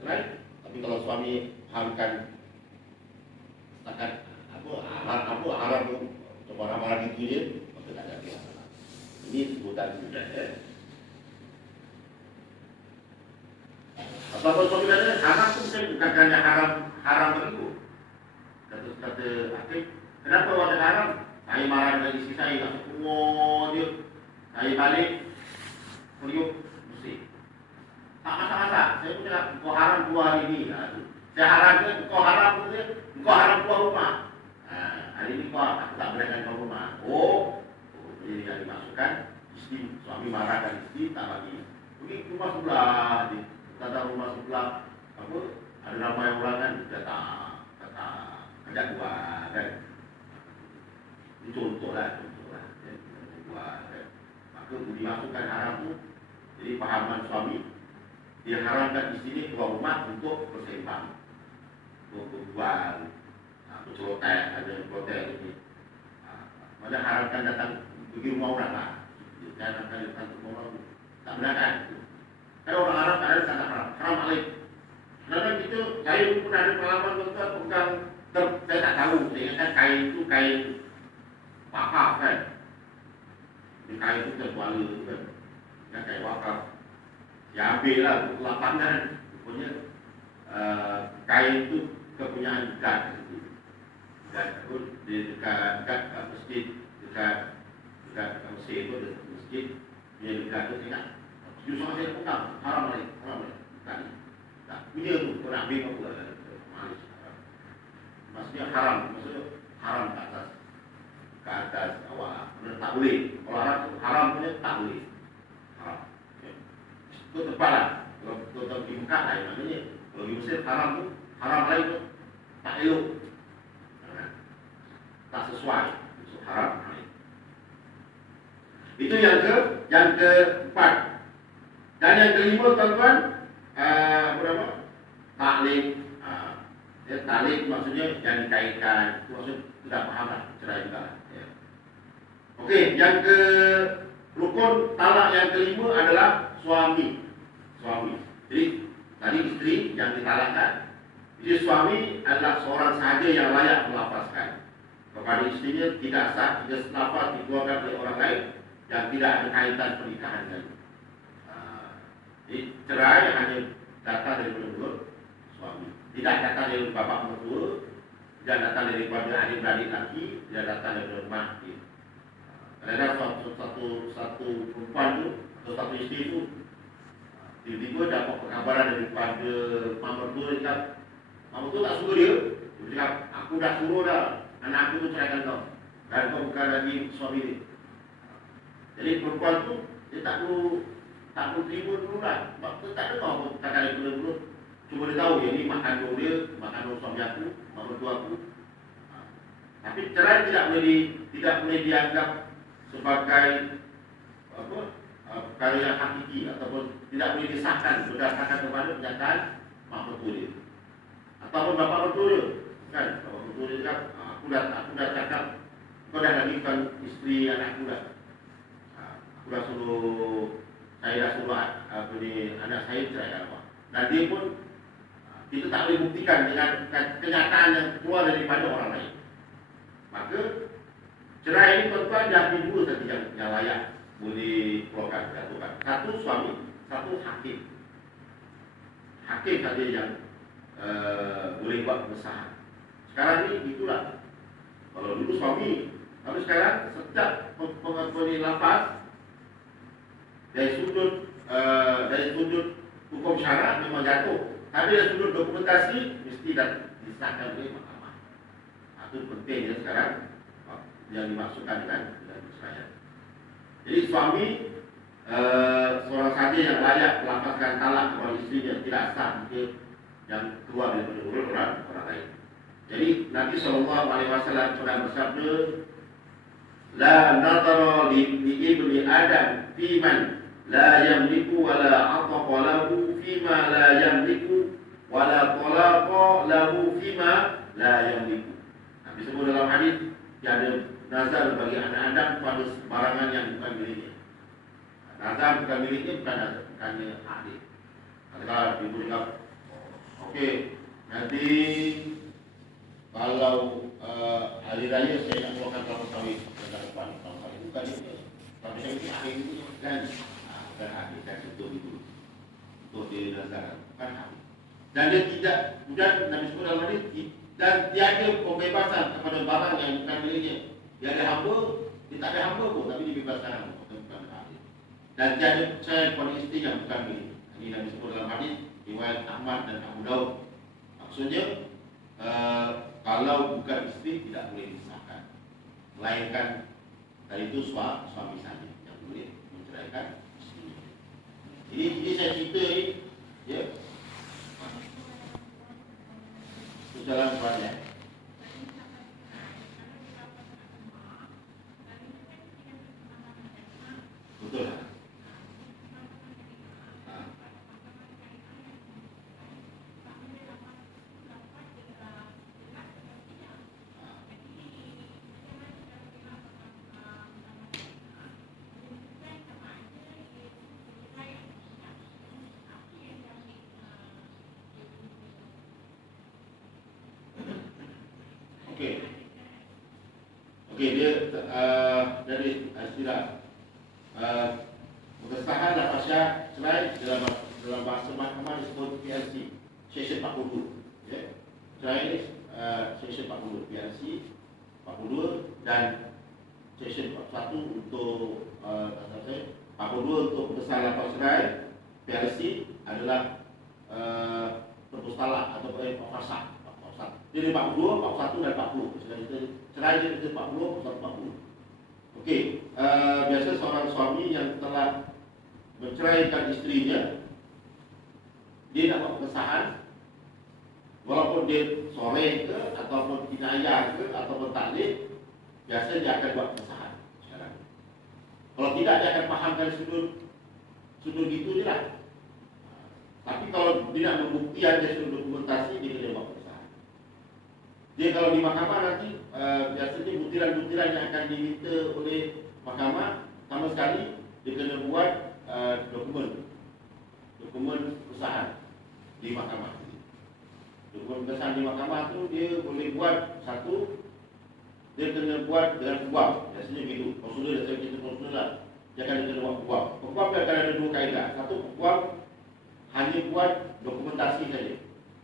cerai. Tapi kalau suami fahamkan setakat apa haram itu cuma marah gitu je, maka tak ada masalah. Ini sebutan sudah ya. Apa suami kata haram itu bukan kerana haram begitu. Kata hakim, kenapa ada haram? Saya marah dengan isteri saya, tak semua dia. Saya balik, periuk, mesti. Tak masalah. Saya pun cakap, kau haram keluar hari ini. Saya haramkan, kau haram dia, kau haram keluar rumah. Hari ini aku tak bolehkan keluar rumah. Jadi yang dimasukkan, isteri, suami marahkan isteri, tak bagi. Pergi ke rumah sebelah, kata rumah sebelah, apa, ada ramai orang kan, kata, ajak buat kan. Ini contohlah. Maka dimasukkan haram tu, jadi pahaman suami, dia haramkan isteri keluar rumah untuk bersembang, untuk berbual, bercelotek, ada protes ini. Mana haramkan datang pergi rumah orang lah, jangan datang ke rumah orang, tak benar kan? Kalau orang Arab tak ada kata haram alik. Kadang-kadang kita, saya pun ada pengalaman tuan-tuan pegang, saya tak tahu, saya ingatkan kain itu kain wakaf kan. Di kain itu terkuala kan. Yang kain wakaf. Ya ambil lah untuk lapangan. Rupanya kain itu kepunyaan gad. Gad itu di dekat masjid, dekat Mesir itu ada masjid. Dia dekat itu saya nak. Justru saya pegang, haram balik. Tak punya tu, kau nak ambil apa lah. Maksudnya haram ke atas awak. Tak boleh. Kalau haram punya tak boleh. Haram. Itu tepat lah. Kalau pergi Mekah lain maknanya. Kalau di Mesir haram tu, haram lain tu tak elok. Tak sesuai. Itu haram lain. Itu yang keempat. Dan yang kelima tuan-tuan, berapa? Taklik. Taklik maksudnya yang dikaitkan. Itu maksud tidak faham lah. Cerai juga. Ya. Okey, yang ke rukun talak yang kelima adalah suami. Jadi tadi isteri yang ditalakkan, Jadi suami adalah seorang sahaja yang layak melafazkan kepada istrinya, tidak sah jika lafaz dikeluarkan oleh orang lain yang tidak ada kaitan pernikahan dengan. Jadi cerai hanya datang dari mulut suami, tidak datang dari bapak mertua, tidak datang daripada adik-beradik lagi, tidak datang dari rumah. Kadang-kadang satu perempuan itu atau satu isteri itu tiba-tiba dapat kabaran daripada mak mertua dia, mak mertua tak suka dia cakap, aku dah suruh dah anak aku tu ceraikan kau dan kau bukan lagi suami dia. Jadi perempuan tu dia tak perlu terima dulu lah, sebab dia tak ada tahu kata dia dulu. Cuma dia tahu dia ni mak kandung dia, mak kandung suami aku, mak mertua aku. Tapi cerai tidak boleh dianggap sebagai perkara yang hakiki ataupun tidak boleh disahkan berdasarkan kepada pernyataan mak mertua dia ataupun bapa mertua dia. Kan bapa mertua dia cakap, aku dah cakap kau dah lagi bukan isteri anak aku dah. Saya dah suruh anak saya ceraikan apa. Dan dia pun kita tak boleh buktikan dengan kenyataan yang keluar daripada orang lain. Maka cerai ini tuan-tuan dah dua saja yang layak boleh keluarkan jatuhkan. Satu suami, satu hakim. Hakim saja yang boleh buat pengesahan. Sekarang ni itulah. Kalau dulu suami, tapi sekarang setiap pengakuan lafaz dari sudut hukum syarak memang jatuh. Tapi dari sudut dokumentasi mesti dah disahkan oleh mahkamah. Itu pentingnya sekarang yang dimaksudkan dengan perceraian. Jadi suami seorang sahaja yang layak melafazkan talak kepada istrinya, tidak sah jika yang keluar dari mulut orang lain. Jadi Nabi SAW pernah bersabda, la nadara li ibni Adam fiman la yamliku wa la ataqa lahu fima la yamliku wa la talaqa lahu fima la yamliku. Nabi sebut dalam hadis, tiada nazar bagi anak Adam pada barangan yang bukan miliknya. Nazar bukan miliknya bukannya adik. Kalau ibu cakap, okey, nanti kalau hari raya saya nak keluarkan kelapa sawit pada depan kelapa sawit, bukan itu. Kelapa sawit itu akhir itu kan, bukan adik kan untuk itu, untuk dia nazar bukan adik. Dan dia tidak, dan Nabi sebut dalam hadis, dan tiada pembebasan kepada barang yang bukan miliknya. Dia ada hamba, dia tak ada hamba pun, tapi dibebaskan bukan hadis. Dan tiada percaya kepada isteri yang bukan milik. Ini Nabi sebut dalam hadis riwayat Ahmad dan Abu Daud. Maksudnya kalau bukan isteri tidak boleh disahkan, melainkan dari itu suami saja yang boleh menceraikan isteri. Ini saya cerita ni, ya. Itu jalan soalnya. Betul lah. Okey, dia dari istilah pengesahan lafaz cerai dalam bahasa mahkamah disebut PLC Section 40. Ya. Cerai ini Section 40 PLC 42 dan Section 41 untuk 42 untuk pengesahan lafaz cerai. PLC adalah perpustakaan atau fasah. Jadi 42, 41 dan 40. Cerai dia 40, 40. Okey, biasa seorang suami yang telah menceraikan isterinya, dia nak buat pengesahan, walaupun dia sore ke ataupun kinayah ke ataupun taklid, biasa dia akan buat pengesahan sekarang. Kalau tidak, dia akan fahamkan sudut gitu je lah. Tapi kalau dia nak membuktikan dia sudut dokumentasi, dia kena buat pengesahan. Dia kalau di mahkamah nanti biasanya butiran-butiran yang akan diminta oleh mahkamah, sama sekali dia kena buat dokumen usaha di mahkamah. Dokumen pengesahan di mahkamah tu dia boleh buat satu, dia kena buat dengan peguam. Biasanya gitu. Prosedur dia kita prosedur lah. Dia akan kena buat peguam. Peguam dia akan ada dua kaedah. Satu, peguam hanya buat dokumentasi saja.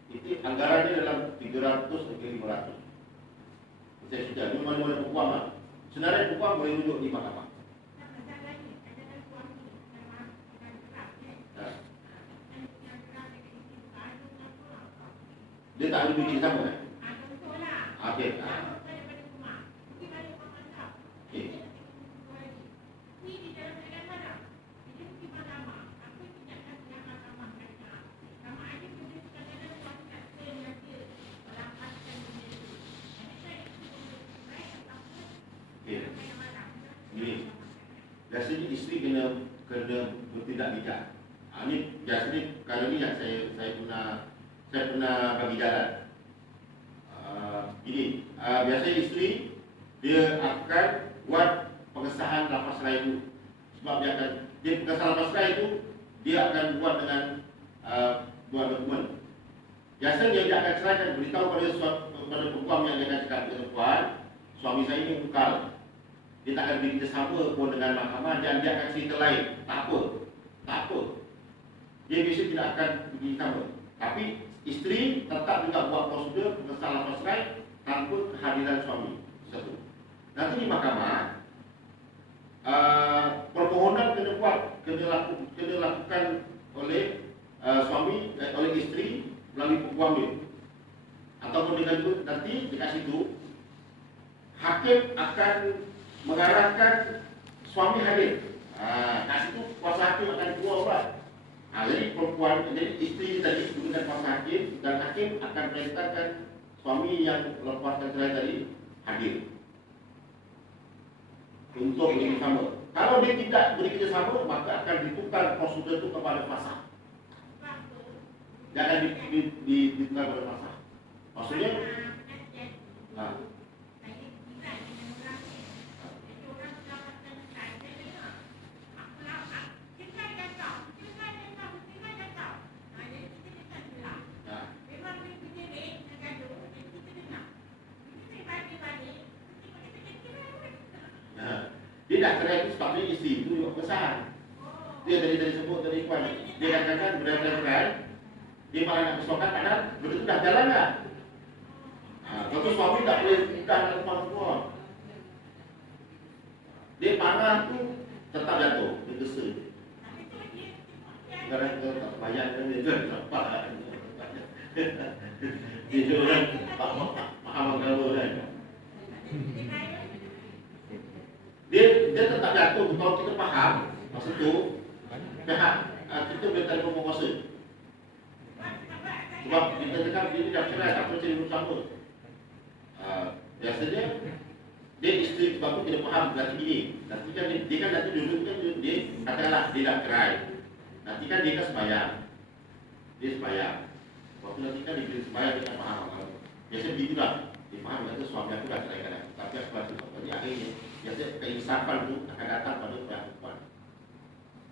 Itu anggaran dia dalam 300 hingga 500. Saya sudah ni mana-mana peguam lah. Sebenarnya peguam boleh duduk di mahkamah. Dia tak ada biji sama kan? Okey. Okey. Ini biasanya isteri kena bertindak bijak. Ini biasanya kali ini yang saya pernah bagi jalan. Biasanya isteri dia akan buat pengesahan lafaz cerai itu. Sebab dia pengesahan lafaz cerai itu dia akan buat dengan buat dokumen. Biasanya dia akan ceraikan, beritahu pada peguam yang dia akan cakap kepada perempuan, suami saya ini bukal. Dia tak akan bekerjasama pun dengan mahkamah dan dia akan cerita lain. Tak apa. Dia biasa tidak akan bekerjasama. Tapi isteri tetap juga buat prosedur pengesahan lafaz cerai tanpa kehadiran suami. Satu. Nanti di mahkamah permohonan kena lakukan oleh suami oleh isteri melalui peguam dia. Ataupun dengan itu nanti dekat situ hakim akan mengarahkan suami hadir. Kat situ kuasa hakim akan keluar pula. Jadi isteri tadi gunakan kuasa hakim dan hakim akan perintahkan suami yang lepaskan cerai tadi hadir untuk bekerjasama. Kalau dia tidak bekerjasama, maka akan ditukar prosedur itu kepada fasah. Dia akan ditukar kepada fasah. Maksudnya, dia nak cerai itu sebabnya isteri itu juga pesan. Dia tadi sebut tadi Puan, dia katakan berdasarkan cerai, dia malah nak bersuakan padahal benda itu dah jalan kan. Kalau suami tak boleh dah nak lepas semua. Dia panah tu tetap jatuh, dia gesa. Kadang-kadang tak bayangkan dia tu nampak. Dia orang tak faham agama kan. Dia tetap jatuh. Kalau kita faham masa tu pihak kita boleh telefon penguasa. Sebab kita cakap dia dah cerai, tak perlu cari bersama. Biasanya dia isteri sebab tu kita faham nanti gini. Nanti kan dia kan nanti duduk kan dia katakanlah dia dah cerai. Nanti kan dia kan sembahyang. Dia sembahyang. Waktu nanti kan dia sembahyang dia tak faham. Biasanya begitulah. Dia faham kata suami aku dah ceraikan aku. Tapi aku rasa jadi akhirnya biasanya keinsapan tu akan datang pada pihak perempuan.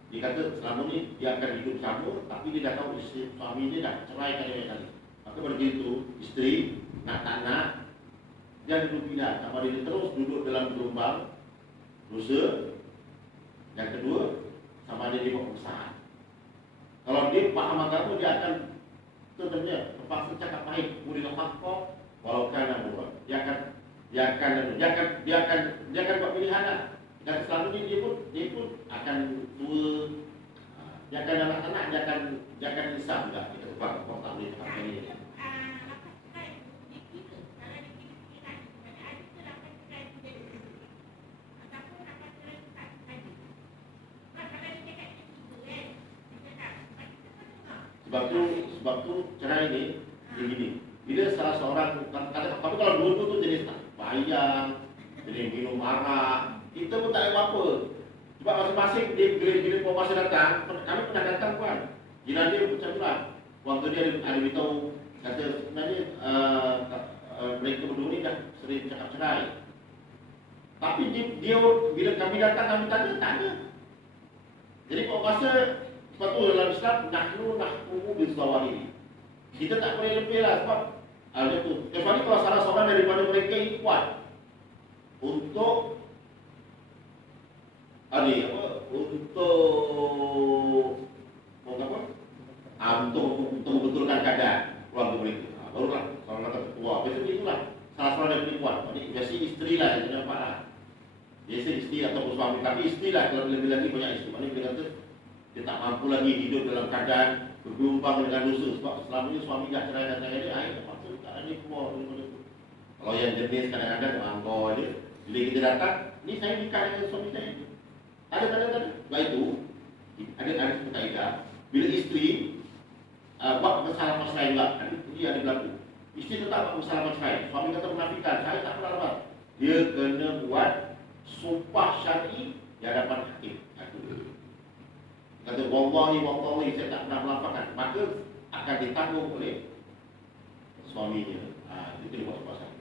Dia kata selama ni dia akan hidup sama, tapi dia dah tahu isteri suami dia dah ceraikan dia kali. Maka pada itu isteri nak tak nak dia duduk pindah. Sama dia terus duduk dalam gelombang dosa. Yang kedua, sama dia buat pengesahan. Kalau dia faham agama, dia akan tentunya terpaksa cakap baik, boleh lepas kau walau kan buat. Dia akan buat pilihan lah. Dan selalunya dia pun akan tua. Dia akan anak-anak, dia akan risau juga. Kita kau tak boleh pakai ini. Sebab tu cerai ni begini. Bila salah seorang kata, tapi kalau dua-dua tu jenis bayang, jenis minum arak, kita pun tak ada apa-apa. Sebab masing-masing bila penguasa datang, kami pernah datang Puan. Jiran dia macam tu lah. Waktu dia ada beritahu, kata sebenarnya mereka berdua ni dah sering cakap cerai. Tapi dia bila kami datang, kami tanya. Jadi penguasa, sebab tu dalam Islam, nahnu nahkumu bil zawahiri. Kita tak boleh lebih lah sebab Ada tu. Kecuali kalau salah seorang daripada mereka ini kuat untuk untuk membetulkan keadaan keluarga mereka. Barulah kalau nak kata keluar. Biasanya itulah salah seorang dari perempuan. Biasanya isteri lah yang nampak lah. Biasa isteri ataupun suami. Tapi isteri lah kalau lebih lagi banyak isteri. Maknanya dia kata dia tak mampu lagi hidup dalam keadaan bergelombang dengan dosa. Sebab selama ini suami dah cerai dan cerai dia, tak mampu keadaan dia keluar daripada itu. Kalau yang jenis kadang-kadang angkor dia, bila kita datang, ni saya nikah dengan suami saya. Ada. Sebab itu, ada kaedah. Bila isteri buat kesalahan masalah juga, dia ada berlaku. Isteri tetap buat kesalahan masalah. Suami kata menafikan, saya tak pernah lepas. Dia kena buat sumpah syar'i di hadapan hakim. Kata wallahi saya tak pernah melampaukan, maka akan ditanggung oleh suaminya. Itu dia buat sumpah syar'i.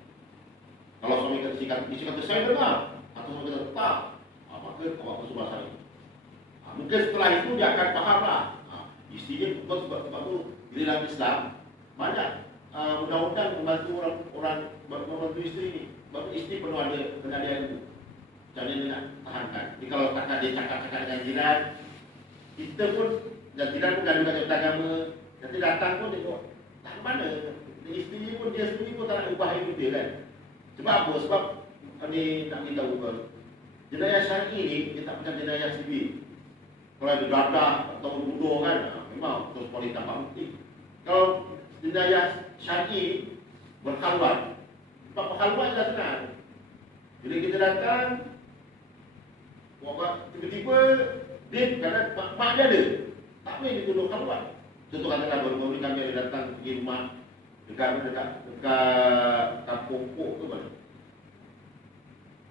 Kalau suami kata isteri kata saya dengar, atau suami kata tak, maka awak bersumpah syar'i. Mungkin setelah itu dia akan fahamlah. Isteri dia sebab tu bila dalam Islam banyak undang-undang membantu orang membantu isteri ni. Sebab isteri perlu ada ilmu. Macam mana nak tahankan. Jadi kalau takkan dia cakap-cakap dengan jiran, kita pun dan jiran pun gaduh-gaduh agama, nanti datang pun dia tengok tak mana. Isteri pun dia sendiri pun tak nak ubah hidup dia kan. Sebab apa? Sebab ni nak beritahu kan, jenayah syar'i ni dia tak macam jenayah sivil. Kalau ada dadah atau bunuh kan, memang terus polis tambah bukti. Kalau jenayah syar'i berkhalwat, sebab berkhalwat dah senang. Bila kita datang, tiba-tiba dia kata mak dia ada, tak boleh dituduh khalwat. Contoh katakan baru-baru kami ada datang pergi rumah dekat kampung Pok tu mana.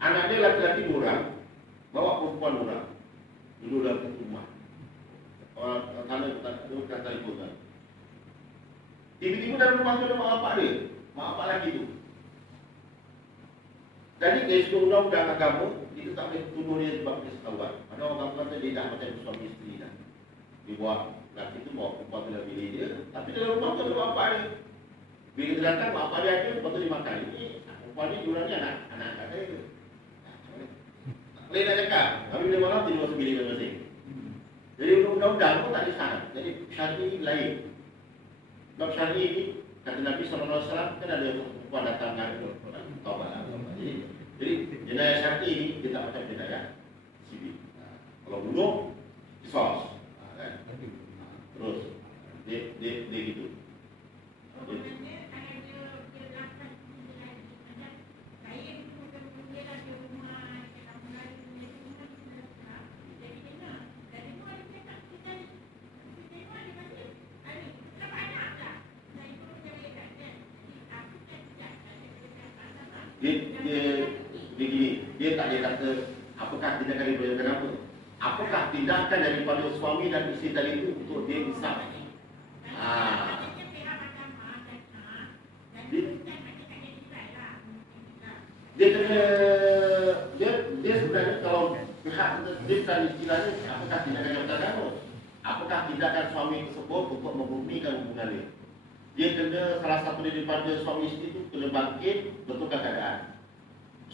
Anak dia laki-laki orang bawa perempuan orang duduk dalam rumah. Orang tanah kata ibu kan. Tiba-tiba dalam rumah tu ada mak bapak dia, mak bapak lagi tu. Jadi dari sudut undang-undang agama, kita tak boleh tuduh dia sebab dia sekawat. Ada orang kata dia dah macam suami isteri dah. Dia buat lelaki tu bawa perempuan tu dalam bilik dia, tapi dalam rumah tu ada bapak dia. Bila kita datang, bapak dia ada, lepas tu dia makan. Ini perempuan ni diorang ni anak kat saya. Tak boleh nak cakap. Tapi bila malam tidur masuk bilik masing-masing. Jadi undang-undang pun tak ada sangat. Jadi syar'i ni lain. Sebab syar'i ni, kata Nabi SAW, kan ada perempuan datang dengan taubat. Jadi jenayah syar'i ni dia tak macam jenayah sivil. Kalau bunuh, kisos. Kan? Terus dia gitu. Dia tak dia kata apakah tindakan daripada kenapa? Apakah tindakan daripada suami dan isteri tadi itu untuk dia insaf? Dia kena dia sebenarnya kalau pihak dia bukan istilahnya apakah tindakan daripada kenapa? Apakah tindakan suami tersebut untuk memurnikan hubungan dia? Dia kena salah satu daripada suami isteri itu kena bangkit betulkan keadaan.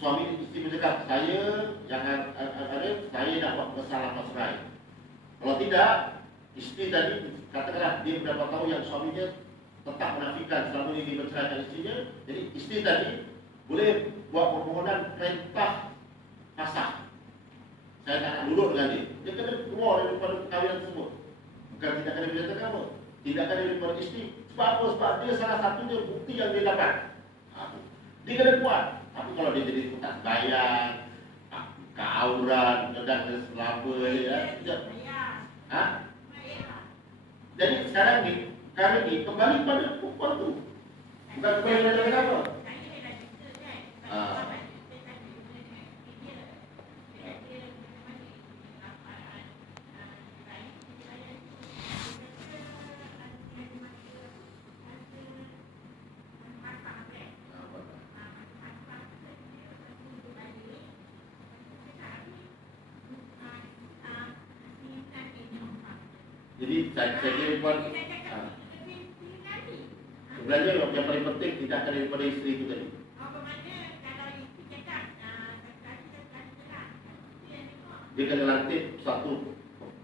Suami isteri bercakap, saya nak buat kesalahan masalah. Kalau tidak, isteri tadi katakanlah dia berapa tahun yang suaminya tetap menafikan selama ini dia berceraikan isterinya. Jadi isteri tadi boleh buat permohonan perintah fasakh. Saya tak nak duduk dengan dia. Dia kena keluar daripada perkahwinan tersebut. Bukan tindakan daripada agama, tindakan daripada isteri. Sebab apa? Sebab dia salah satunya bukti yang dia dapat. Dia kena kuat. Tapi kalau dia jadi tak bayar, keauran, sedang selaba ya. Jadi sekarang ni, kembali pada perempuan tu. Bukan kembali pada agama. Jadi saya kira buat Sebenarnya yang paling penting tindakan daripada isteri itu tadi. Dia kena lantik satu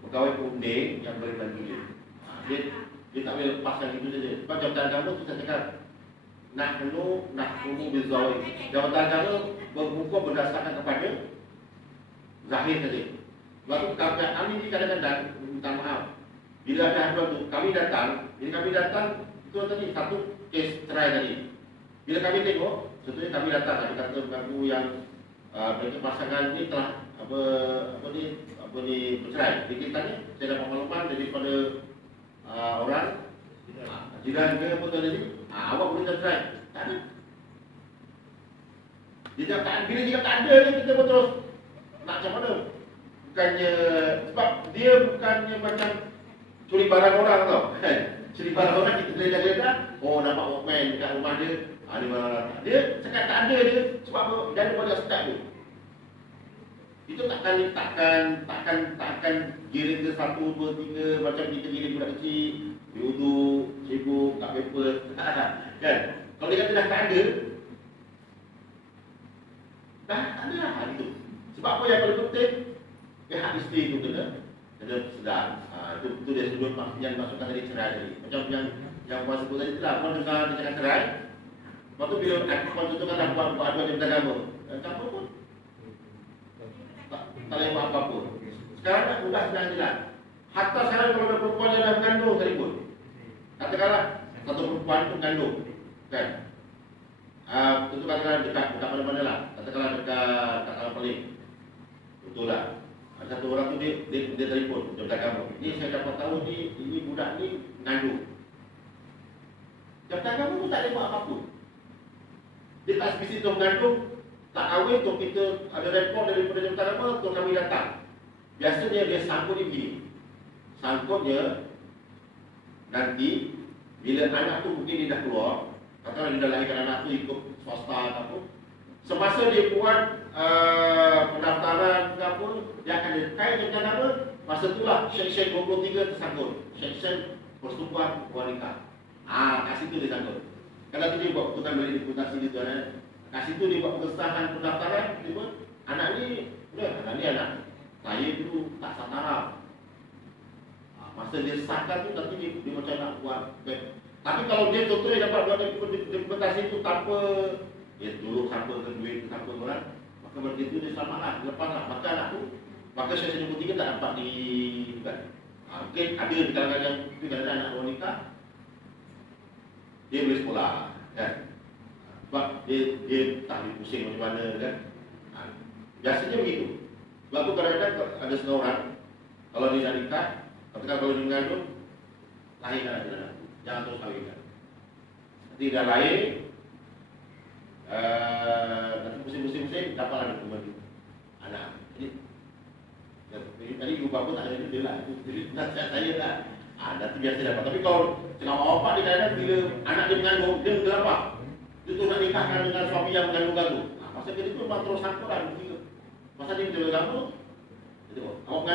pegawai unding yang boleh bantu dia. Dia tak boleh lepaskan itu saja. Sebab jabatan agama tu saya cakap nahnu bizawai. Jabatan agama berhukum berdasarkan kepada zahir saja. Sebab tu kami ni kadang-kadang minta maaf. Bila ada haduan tu kami datang, itu tadi satu kes cerai tadi. Bila kami tengok, sebetulnya kami datang ada kata mengaku yang mereka pasangan ni telah apa ni bercerai. Jadi tadi saya dapat makluman daripada orang jiran ke apa tadi, awak boleh bercerai. Tak ada. Dia cakap bila dia tak ada ni kita pun terus nak macam mana? Bukannya sebab dia bukannya macam curi barang orang tau. Curi barang orang kita geledah-geledah, oh nampak Walkman dekat rumah dia, ni barang. Dia cakap tak ada dia sebab apa? Dia boleh start tu. Itu takkan giring ke 1, 2, 3 macam kita giring budak kecil, duduk, sibuk, kat paper. Kan? Kalau dia kata dah tak ada, dah tak ada lah itu. Sebab apa yang paling penting? Pihak isteri itu kena sedar. Itu dia sebut yang masukkan tadi cerai tadi. Macam yang puan sebut tadi itulah, puan dengar dia cakap cerai. Lepas tu bila puan contohkan dah buat aduan jabatan agama, apa pun tak boleh buat apa-apa. Sekarang dah mudah senang jelas. Hatta sekarang kalau ada perempuan yang dah mengandung sekalipun, katakanlah satu perempuan itu mengandung, kan? Tentu katakanlah dekat mana-mana lah. Katakanlah dekat Kakak Pelik, betul lah. Ada satu orang tu dia telefon jabatan agama. Ni saya dapat tahu ini budak ni mengandung. Jabatan agama tu tak boleh buat apa-apa. Dia tak spesifik tu mengandung, tak kahwin tu kita ada rekod daripada jabatan agama tu kami datang. Biasanya dia sangkut dia begini. Sangkutnya nanti bila anak tu mungkin dia dah keluar, katakanlah dia dah lahirkan anak tu ikut swasta atau apa, semasa dia buat pendaftaran ke apa, dia akan dekai jabatan agama. Masa itulah Seksyen 23 tersangkut, Seksyen Persetubuhan Wanita. Kat situ dia sangkut. Kalau tu dia buat keputusan balik reputasi dia tu, kat situ dia buat pengesahan pendaftaran, dia pun anak ni anak saya dulu tak satara. Masa dia sahkan tu nanti dia macam nak buat tapi kalau dia contohnya dapat buat dokumentasi itu tanpa dia dulu sampai ke duit tanpa orang, maka berarti itu dia selamatlah, lepaslah. Maka anak tu, maka Seksyen 23 tak dapat bukan. Mungkin ada di kalangan yang ada anak wanita, dia boleh sekolah, kan? Sebab dia tak boleh pusing macam mana, kan? Biasanya begitu. Sebab tu kadang-kadang ada setengah orang, kalau dia nak nikah, katakan kalau dia mengandung, lahirkan anak, jangan terus kahwinkan. Nanti dah lahir, nanti pusing-pusing dapatlah dokumen anak. Jadi ibu bapa tak ada itu dia lah. Jadi nasihat saya lah. Nanti biasa dapat. Tapi kalau cakap bapak dia kadang-kadang bila anak dia mengandung, dia menggelapah. Dia tu nak nikahkan dengan suami yang mengandung-gandung. Masa dia tu memang terus sangkut lah. Masa dia menjaga agama, awak mengandung